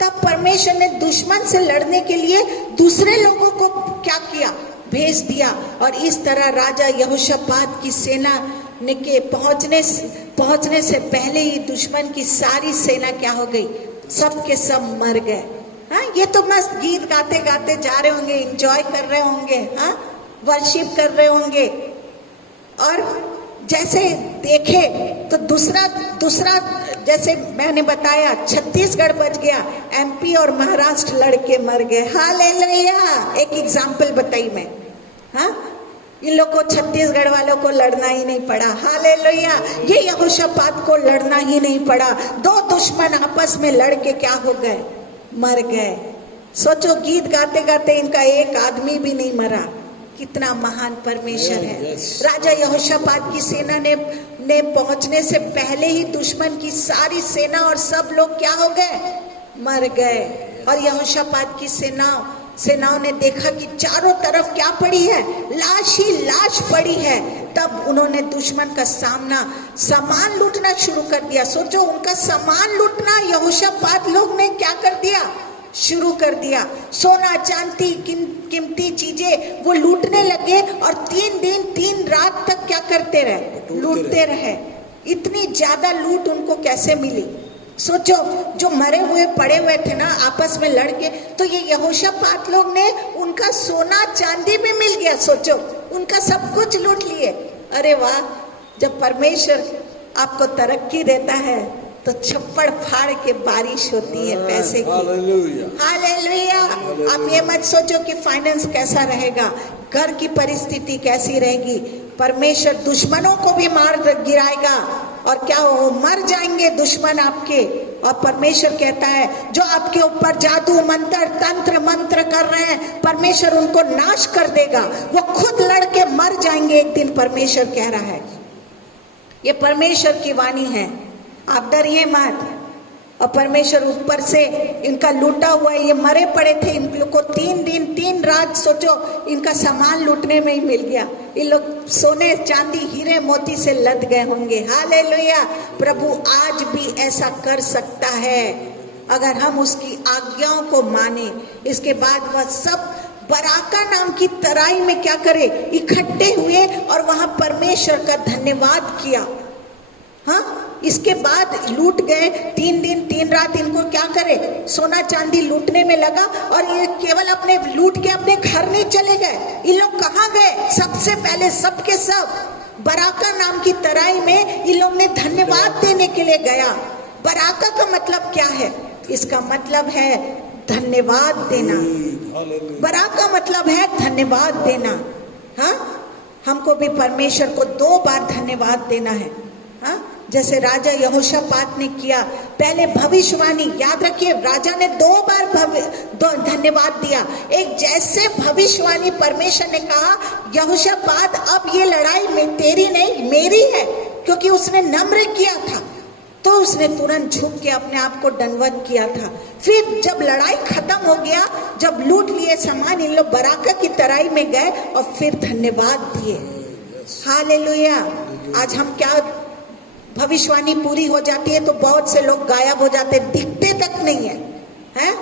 तब परमेश्वर ने दुश्मन से लड़ने के लिए दूसरे लोगों को क्या किया, भेज दिया। और इस तरह राजा यहोशापात की सेना ने के पहुंचने से पहले ही दुश्मन की सारी सेना क्या हो गई, सब के सब मर गए। हाँ, ये तो मस्त गीत गाते गाते जा रहे होंगे, एंजॉय कर रहे होंगे, हाँ, वर्शिप कर रहे होंगे। और जैसे देखे तो दूसरा जैसे मैंने बताया, छत्तीसगढ़ बच गया, एमपी और महाराष्ट्र लड़के मर गए। हालेलुया। एक एग्जाम्पल बताई मैं, हाँ, इन लोग को, छत्तीसगढ़ वालों को लड़ना ही नहीं पड़ा। हालेलुया। ये यहोशापात को लड़ना ही नहीं पड़ा। दो दुश्मन आपस में लड़ के क्या हो गए, मर गए। सोचो, गीत गाते गाते इनका एक आदमी भी नहीं मरा। कितना महान परमेश्वर है। राजा यहोशापात की सेना ने पहुंचने से पहले ही दुश्मन की सारी सेना और सब लोग क्या हो गए, मर गए। और यहोशापात की सेनाओं ने देखा कि चारों तरफ क्या पड़ी है, लाश ही लाश पड़ी है। तब उन्होंने दुश्मन का सामान लूटना शुरू कर दिया। सोचो, उनका सामान लूटना यहोशापात लोग ने क्या कर दिया, शुरू कर दिया। सोना चांदी कीमती चीजें वो लूटने लगे और 3 दिन 3 रात तक क्या करते रहे, लूटते रहे। इतनी ज्यादा लूट उनको कैसे मिली? सोचो, जो मरे हुए पड़े हुए थे ना आपस में लड़के, तो ये यहोशापात लोग ने उनका सोना चांदी भी मिल गया। सोचो, उनका सब कुछ लूट लिए। अरे वाह, जब परमेश्वर आपको तरक्की देता है तो छप्पड़ फाड़ के बारिश होती है पैसे की। हालेलुया। आप ये मत सोचो कि फाइनेंस कैसा रहेगा, घर की परिस्थिति कैसी रहेगी। परमेश्वर दुश्मनों को भी मार गिराएगा और क्या हो, मर जाएंगे दुश्मन आपके। और परमेश्वर कहता है, जो आपके ऊपर जादू तंत्र मंत्र कर रहे हैं, परमेश्वर उनको नाश कर देगा। वो खुद लड़के मर जाएंगे एक दिन, परमेश्वर कह रहा है। ये परमेश्वर की वाणी है, आप डरिए मत। और परमेश्वर ऊपर से इनका लूटा हुआ, ये मरे पड़े थे, इन लोग को 3 दिन 3 रात, सोचो, इनका सामान लूटने में ही मिल गया। इन लोग सोने चांदी हीरे मोती से लद गए होंगे। हालेलुया। प्रभु आज भी ऐसा कर सकता है अगर हम उसकी आज्ञाओं को माने। इसके बाद वह सब बराका नाम की तराई में क्या करे, इकट्ठे हुए और वहां परमेश्वर का धन्यवाद किया। हाँ, इसके बाद लूट गए, 3 दिन 3 रात इनको क्या करे, सोना चांदी लूटने में लगा। और ये केवल अपने लूट के अपने घर नहीं चले गए। इन लोग कहाँ गए? सबसे पहले सबके सब बराका नाम की तराई में इन लोग ने धन्यवाद देने के लिए गया। बराका का मतलब क्या है? इसका मतलब है धन्यवाद देना। बराका मतलब है धन्यवाद देना। हाँ, हमको भी परमेश्वर को 2 बार धन्यवाद देना है। हाँ, जैसे राजा यहोशापात ने किया। पहले भविष्यवाणी, याद रखिए, राजा ने 2 बार धन्यवाद दिया। एक जैसे भविष्यवाणी परमेश्वर ने कहा, यहोशापात अब ये लड़ाई में तेरी नहीं मेरी है, क्योंकि उसने नम्र किया था। तो उसने तुरंत झुक के अपने आप को दंडवत किया था। फिर जब लड़ाई खत्म हो गया, जब लूट लिए सामान, इन लोग बराका की तराई में गए और फिर धन्यवाद दिए। हालेलुया। आज हम क्या, भविष्यवाणी पूरी हो जाती है तो बहुत से लोग गायब हो जाते, दिखते तक नहीं है, हैं?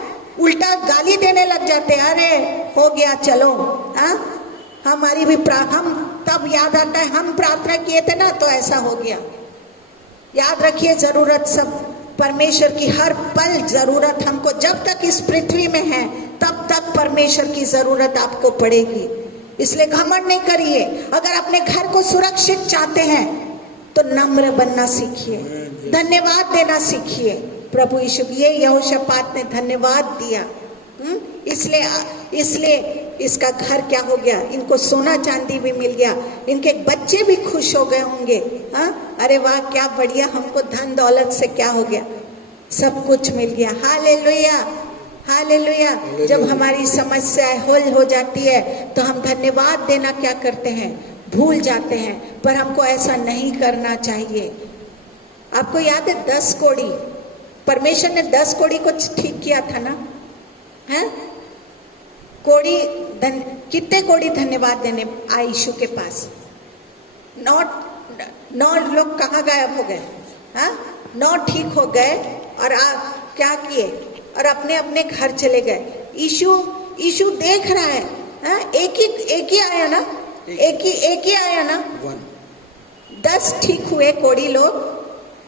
उल्टा गाली देने लग जाते, अरे हो गया चलो। हाँ, हमारी भी हम तब याद आता है, हम प्रार्थना किए थे ना तो ऐसा हो गया। याद रखिए, जरूरत सब परमेश्वर की, हर पल जरूरत हमको, जब तक इस पृथ्वी में है तब तक परमेश्वर की जरूरत आपको पड़ेगी। इसलिए घमंड नहीं करिए। अगर अपने घर को सुरक्षित चाहते हैं तो नम्र बनना सीखिए, धन्यवाद देना सीखिए। प्रभु यीशु, ये यहोशापात ने धन्यवाद दिया। इसलिए इसका घर क्या हो गया, इनको सोना चांदी भी मिल गया, इनके बच्चे भी खुश हो गए होंगे। हाँ, अरे वाह, क्या बढ़िया, हमको धन दौलत से क्या हो गया, सब कुछ मिल गया। Hallelujah, hallelujah. जब हमारी समस्या हल हो जाती है तो हम धन्यवाद देना क्या करते हैं, भूल जाते हैं। पर हमको ऐसा नहीं करना चाहिए। आपको याद है 10 कोड़ी, परमेश्वर ने 10 कोड़ी को ठीक किया था ना? हैं? कोड़ी कितने कोड़ी धन्यवाद देने आए यीशु के पास? 9 लोग कहाँ गायब हो गए? हाँ, 9 ठीक हो गए और क्या किए? और अपने अपने घर चले गए। यीशु देख रहा है, हाँ? एक ही आया ना, एक ही आया ना। 10 ठीक हुए कोढ़ी लोग,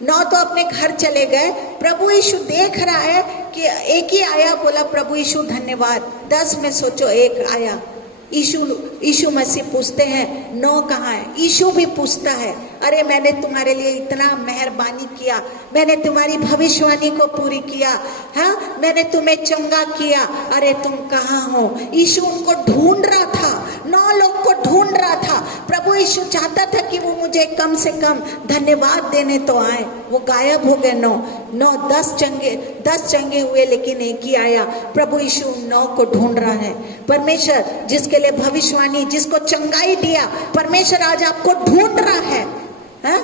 9 तो अपने घर चले गए। प्रभु यीशु देख रहा है कि एक ही आया, बोला प्रभु यीशु धन्यवाद। 10 में सोचो एक आया। यीशु मसीह पूछते हैं 9 कहाँ है? यीशु भी पूछता है, अरे मैंने तुम्हारे लिए इतना मेहरबानी किया, मैंने तुम्हारी भविष्यवाणी को पूरी किया, हाँ, मैंने तुम्हें चंगा किया, अरे तुम कहाँ हो? यीशु उनको ढूंढ रहा था, 9 लोग को ढूंढ रहा था। प्रभु यीशु चाहता था कि वो मुझे कम से कम धन्यवाद देने तो आए। वो गायब हो गए 9 10 चंगे हुए, लेकिन एक ही आया। प्रभु यीशु 9 को ढूंढ रहा है। परमेश्वर जिसके लिए भविष्यवाणी, जिसको चंगाई दिया, परमेश्वर आज आपको ढूंढ रहा है, हाँ?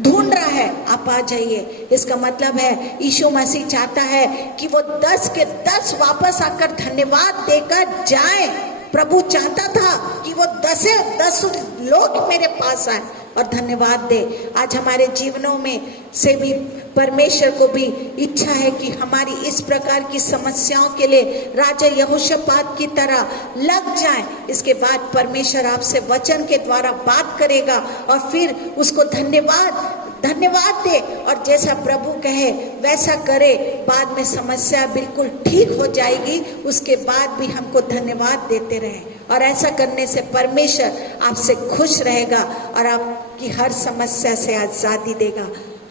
ढूंढ रहा है, आप आ जाइए। इसका मतलब है यीशु मसीह चाहता है कि वो 10 के 10 वापस आकर धन्यवाद देकर जाए। प्रभु चाहता था कि वो 10 लोग मेरे पास आए और धन्यवाद दे। आज हमारे जीवनों में से भी परमेश्वर को भी इच्छा है कि हमारी इस प्रकार की समस्याओं के लिए राजा यहोशापात की तरह लग जाएं। इसके बाद परमेश्वर आपसे वचन के द्वारा बात करेगा और फिर उसको धन्यवाद दे, और जैसा प्रभु कहे वैसा करे। बाद में समस्या बिल्कुल ठीक हो जाएगी, उसके बाद भी हमको धन्यवाद देते रहे, और ऐसा करने से परमेश्वर आपसे खुश रहेगा और आपकी हर समस्या से आजादी देगा।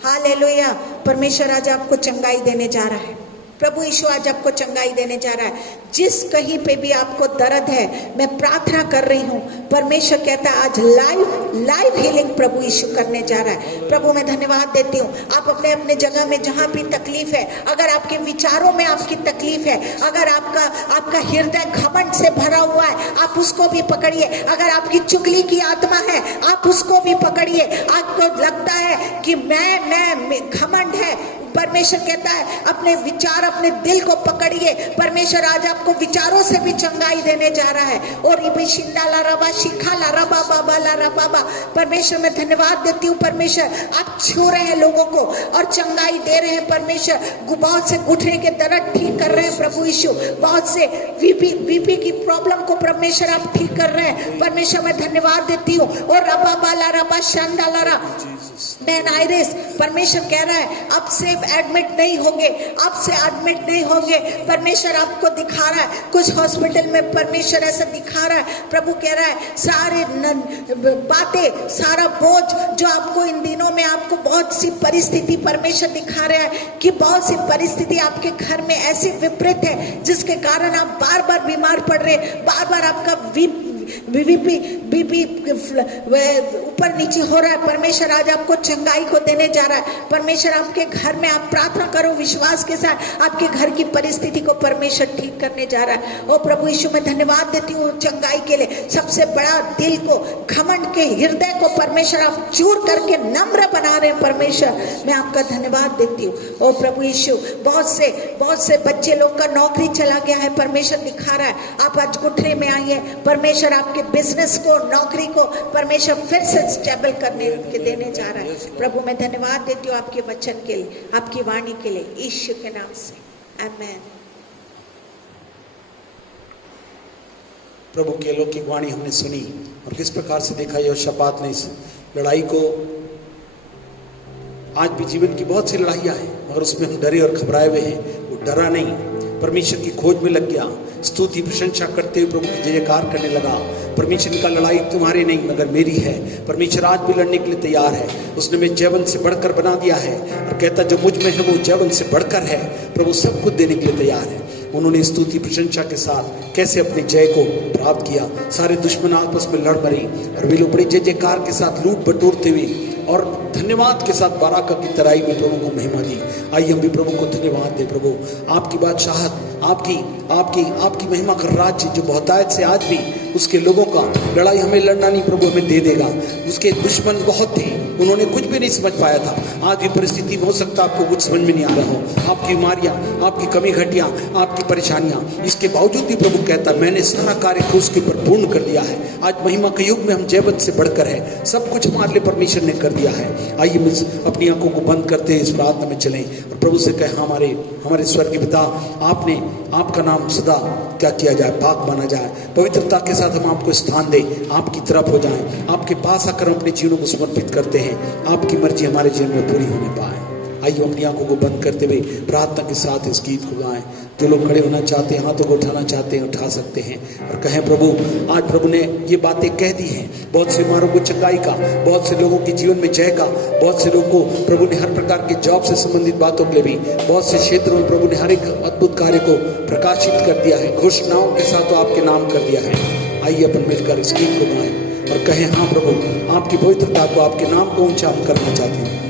हालेलुया। परमेश्वर आज आपको चंगाई देने जा रहा है। प्रभु यीशु आज आपको चंगाई देने जा रहा है। जिस कहीं पे भी आपको दर्द है, मैं प्रार्थना कर रही हूँ, परमेश्वर कहता है आज लाइव हीलिंग प्रभु यीशु करने जा रहा है। प्रभु मैं धन्यवाद देती हूँ। आप अपने अपने जगह में जहाँ भी तकलीफ है, अगर आपके विचारों में आपकी तकलीफ है, अगर आपका हृदय घमंड से भरा हुआ है, आप उसको भी पकड़िए। अगर आपकी चुगली की आत्मा है, आप उसको भी पकड़िए। आपको लगता है कि मैं घमंड है, परमेश्वर कहता है अपने विचार, अपने दिल को पकड़िए। परमेश्वर आज आपको विचारों से भी चंगाई देने जा रहा है। और परमेश्वर मैं धन्यवाद देती हूँ। परमेश्वर आप छू रहे हैं लोगों को और चंगाई दे रहे हैं। परमेश्वर बहुत से घुटने के दर्द ठीक कर रहे हैं प्रभु यीशु। बहुत से बीपी की प्रॉब्लम को परमेश्वर आप ठीक कर रहे हैं। परमेश्वर मैं धन्यवाद देती हूँ। और रबा शांडालारा मैन आयरिस, परमेश्वर कह रहा है अब से एडमिट नहीं होंगे, अब से एडमिट नहीं होंगे। परमेश्वर आपको दिखा रहा है, कुछ हॉस्पिटल में परमेश्वर ऐसा दिखा रहा है। प्रभु कह रहा है सारे बातें, सारा बोझ जो आपको इन दिनों में, आपको बहुत सी परिस्थिति परमेश्वर दिखा रहा है कि बहुत सी परिस्थिति आपके घर में ऐसी विपरीत है जिसके कारण आप बार बार बीमार पड़ रहे, बार बार आपका बीपी ऊपर नीचे हो रहा है। परमेश्वर आज आपको चंगाई को देने जा रहा है। परमेश्वर आपके घर में, आप प्रार्थना करो विश्वास के साथ, आपके घर की परिस्थिति को परमेश्वर ठीक करने जा रहा है। ओ प्रभु यीशु मैं धन्यवाद देती हूँ चंगाई के लिए। सबसे बड़ा दिल को, घमंड के हृदय को परमेश्वर आप चूर करके नम्र बना रहे हैं। परमेश्वर मैं आपका धन्यवाद देती हूँ। ओ प्रभु यीशु बहुत से बच्चे लोग का नौकरी चला गया है, परमेश्वर दिखा रहा है। आप आज घुटने में आइए, परमेश्वर आपके बिजनेस को, नौकरी को परमेश्वर फिर से स्टेबल करने के देने जा रहा है। प्रभु मैं धन्यवाद देती हूँ आपके वचन के लिए, आपकी वाणी के लिए, यीशु के नाम से आमेन। प्रभु की अलौकिक वाणी हमने सुनी और किस प्रकार से देखा यहोशापात ने इस लड़ाई को। आज भी जीवन की बहुत सी लड़ाइयां हैं और उसमें हम डरे और घबराए हुए हैं। वो डरा नहीं, परमेश्वर की खोज में लग गया, स्तुति प्रशंसा करते हुए प्रभु की जय जयकार करने लगा। परमेश्वर का लड़ाई तुम्हारी नहीं मगर मेरी है। परमेश्वर आज भी लड़ने के लिए तैयार है। उसने मैं जैवन से बढ़कर बना दिया है और कहता जो मुझ में है वो जैवन से बढ़कर है। प्रभु सब कुछ देने के लिए तैयार है। उन्होंने स्तुति प्रशंसा के साथ कैसे अपने जय को प्राप्त किया। सारे दुश्मन आपस में लड़ मरे और वे लोग बड़े जय जयकार के साथ लूट बटोरते हुए और धन्यवाद के साथ बाराका की तराई में प्रभु को महिमा दी। आइए हम भी प्रभु को धन्यवाद दे। प्रभु आपकी बादशाहत, आपकी महिमा का राज्य जो बहुतायत से आज भी उसके लोगों का लड़ाई हमें लड़ना नहीं प्रभु हमें दे देगा। उसके दुश्मन बहुत थे, उन्होंने कुछ भी नहीं समझ पाया था। आज भी परिस्थिति में हो सकता है आपको कुछ समझ में नहीं आ रहा हो, आपकी बीमारियां, आपकी कमी घटियां, आपकी परेशानियां, इसके बावजूद भी प्रभु कहता है मैंने सारा कार्य क्रूस के ऊपर पूर्ण कर दिया है। आज महिमा के युग में हम जयवंत से बढ़कर है, सब कुछ हमारे लिए परमेश्वर ने कर दिया है। आइए अपनी आंखों को बंद करते इस प्रार्थना में चलें और प्रभु से कहें हमारे स्वर्गीय पिता, आपने आपका नाम सदा क्या किया जाए, पाक माना जाए। पवित्रता के साथ हम आपको स्थान दें, आपकी तरफ हो जाएं, आपके पास आकर हम अपने जीवनों को समर्पित करते हैं, आपकी मर्जी हमारे जीवन में पूरी होने पाए। आइए अपनी आंखों को बंद करते हुए प्रार्थना के साथ इस गीत को गाएं। जो लोग खड़े होना चाहते हैं, हाथों को उठाना चाहते हैं, उठा सकते हैं और कहें प्रभु, आज प्रभु ने ये बातें कह दी हैं, बहुत से बीमारों को चंगाई का, बहुत से लोगों के जीवन में जय का, बहुत से लोगों को प्रभु ने हर प्रकार के जॉब से संबंधित बातों के लिए भी बहुत से क्षेत्रों में प्रभु ने हर एक अद्भुत कार्य को प्रकाशित कर दिया है, घोषणाओं के साथ तो आपके नाम कर दिया है। आइए अपन मिलकर इस गीत को गाएं और कहें हाँ प्रभु, आपकी पवित्रता को, आपके नाम को ऊंचा हम करना चाहते हैं।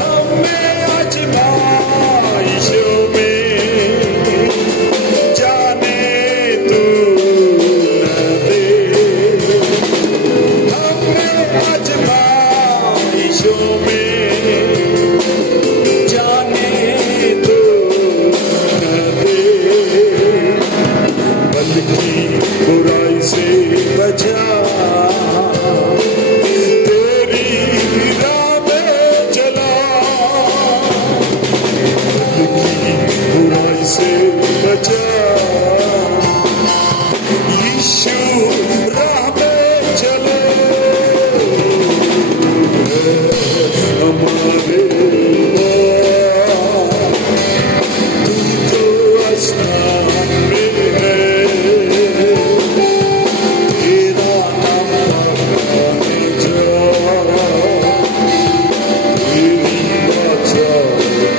हमें आजमाइशों में जाने तू न दे, हमें आजमाइशों में जाने तू न दे, बल्कि बुराई से बचा तेरी राह में चला, बल्कि बुराई से बचा यीशु राह में चले हमारे तू तो आसमान में है, तेरा नाम गाने जा, तेरी वाचा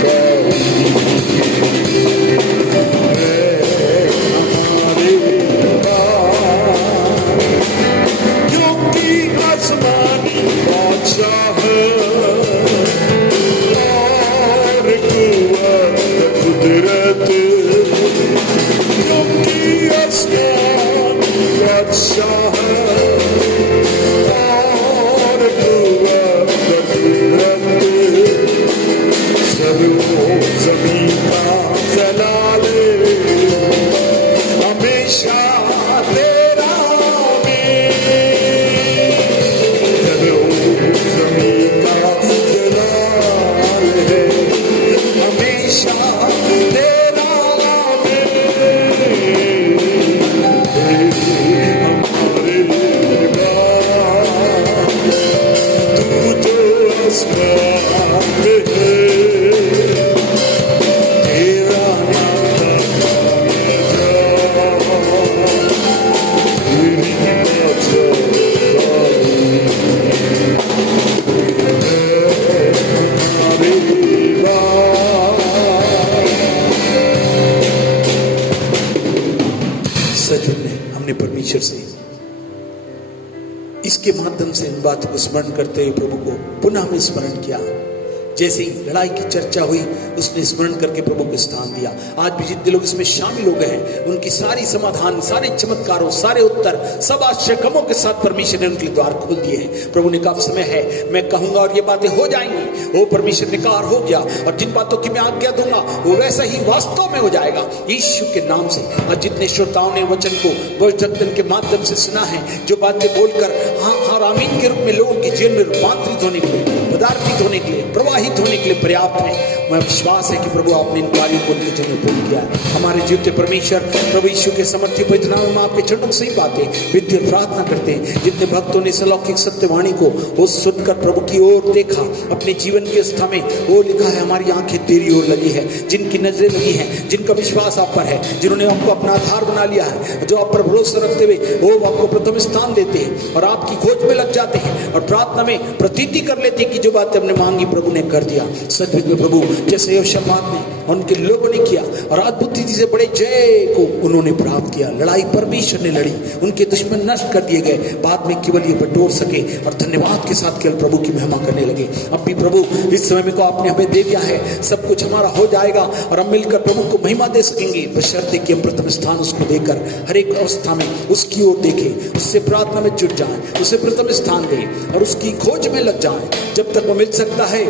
गाई है हमारे क्योंकि आसमानी बादशाह और कुव्वत कुदरत, क्योंकि आसमानी बादशाह और कुव्वत कुदरत, सर्वों ज़मीन का जलाल हमेशा तेरा में, ज़मीन का जलाल है हमेशा तेरा में, हमारे तू तो आसमान में है, तेरा नाम गाने जा, तेरी वाचा गाई है हमारे सच में हमने परमेश्वर से इसके माध्यम से इन बातों को स्मरण करते हुए प्रभु को पुनः हमें स्मरण किया। जैसे ही लड़ाई की चर्चा हुई उसने स्मरण करके प्रभु को स्थान दिया। आज भी जितने लोग इसमें शामिल हो गए हैं उनकी सारी समाधान, सारे चमत्कारों, सारे उत्तर, सब आश्चर्यक्रमों के साथ परमेश्वर ने उनके द्वार खोल दिए हैं। प्रभु ने कहा समय है, मैं कहूंगा और ये बातें हो जाएंगी। वो परमेश्वर ने कहा हो गया, और जिन बातों की मैं आज्ञा दूंगा वो वैसा ही वास्तव में हो जाएगा यीशु के नाम से। और जितने श्रोताओं ने वचन को वचन के माध्यम से सुना है, जो बातें बोलकर हाँ हाँ आमीन के रूप में लोगों के जीवन में रूपांतरित होने के लिए, पदार्पित होने के लिए, प्रवाहित होने के लिए पर्याप्त है। मैं विश्वास है कि प्रभु आपने इन कार्यों को उनके जन्म पूर्ण किया है। हमारे जीवते परमेश्वर प्रभु यीशु के समर्थी पवित्र नाम में आपके चरणों से ही बातें विद्युत प्रार्थना करते हैं। जितने भक्तों ने इस अलौकिक सत्यवाणी को वो सुनकर प्रभु की ओर देखा, अपने जीवन के स्था में वो लिखा है हमारी आंखें तेरी ओर लगी है, जिनकी नजरें लगी हैं, जिनका विश्वास आप पर है, जिन्होंने आपको अपना आधार बना लिया है, जो आप पर भरोसा रखते हुए वो आपको प्रथम स्थान देते हैं और आपकी खोज में लग जाते हैं और प्रार्थना में प्रतीति कर लेते हैं कि जो बातें हमने मांगी प्रभु ने कर दिया। सचमुच में प्रभु जैसे यहोशापात ने उनके लोगों ने किया और अद्भुत रीति से बड़े जय को उन्होंने प्राप्त किया। लड़ाई परमेश्वर ने लड़ी, उनके दुश्मन नष्ट कर दिए गए, बाद में केवल ये बटोर सके और धन्यवाद के साथ केवल प्रभु की महिमा करने लगे। अब भी प्रभु इस समय में को आपने हमें दे दिया है, सब कुछ हमारा हो जाएगा और हम मिलकर प्रभु को महिमा दे सकेंगे, बशर्ते कि हम प्रथम स्थान उसको देकर हर एक अवस्था में उसकी ओर देखें, उससे प्रार्थना में जुट जाएं, उसे प्रथम स्थान दें और उसकी खोज में लग जाएं। जब तक वो मिल सकता है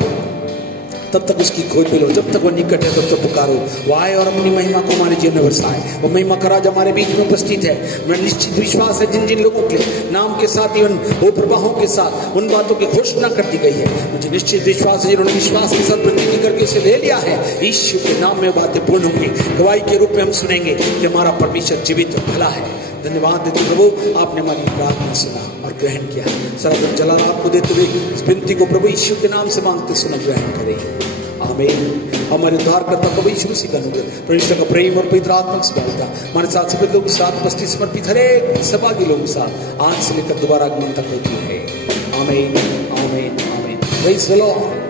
तब तक उसकी खोज मिलो, जब तक वो निकट है तब तक पुकारो। वो आए और अपनी महिमा को हमारे जीवन में बरसाए। वो महिमा का राज हमारे बीच में उपस्थित है। मैं निश्चित विश्वास है जिन जिन लोगों के नाम के साथ इवन वो प्रवाहों के साथ उन बातों की घोषणा कर दी गई है, मुझे निश्चित विश्वास है जिन्होंने विश्वास के साथ प्रतिज्ञा करके इसे ले लिया है, यीशु के नाम में बातें पूर्ण होंगी। गवाही के रूप में हम सुनेंगे कि हमारा परमेश्वर जीवित और भला है। धन्यवाद देते प्रभु, आपने हमारी प्रार्थना सुना और ग्रहण किया। सारा जलाल आपको देते हुए इस विनती को प्रभु यीशु के नाम से मांगते सुना ग्रहण करें। आमीन। हमारे उद्धारकर्ता प्रभु यीशु मसीह का अनुग्रह, परमेश्वर का प्रेम और पवित्र आत्मा की सहभागिता हमारे साथ सभी लोगों के साथ उपस्थित समर्पित हर एक सहभागी लोगों के साथ आज से लेकर दोबारा आगमन तक होती है। आमीन, आमीन, आमीन। Praise the Lord.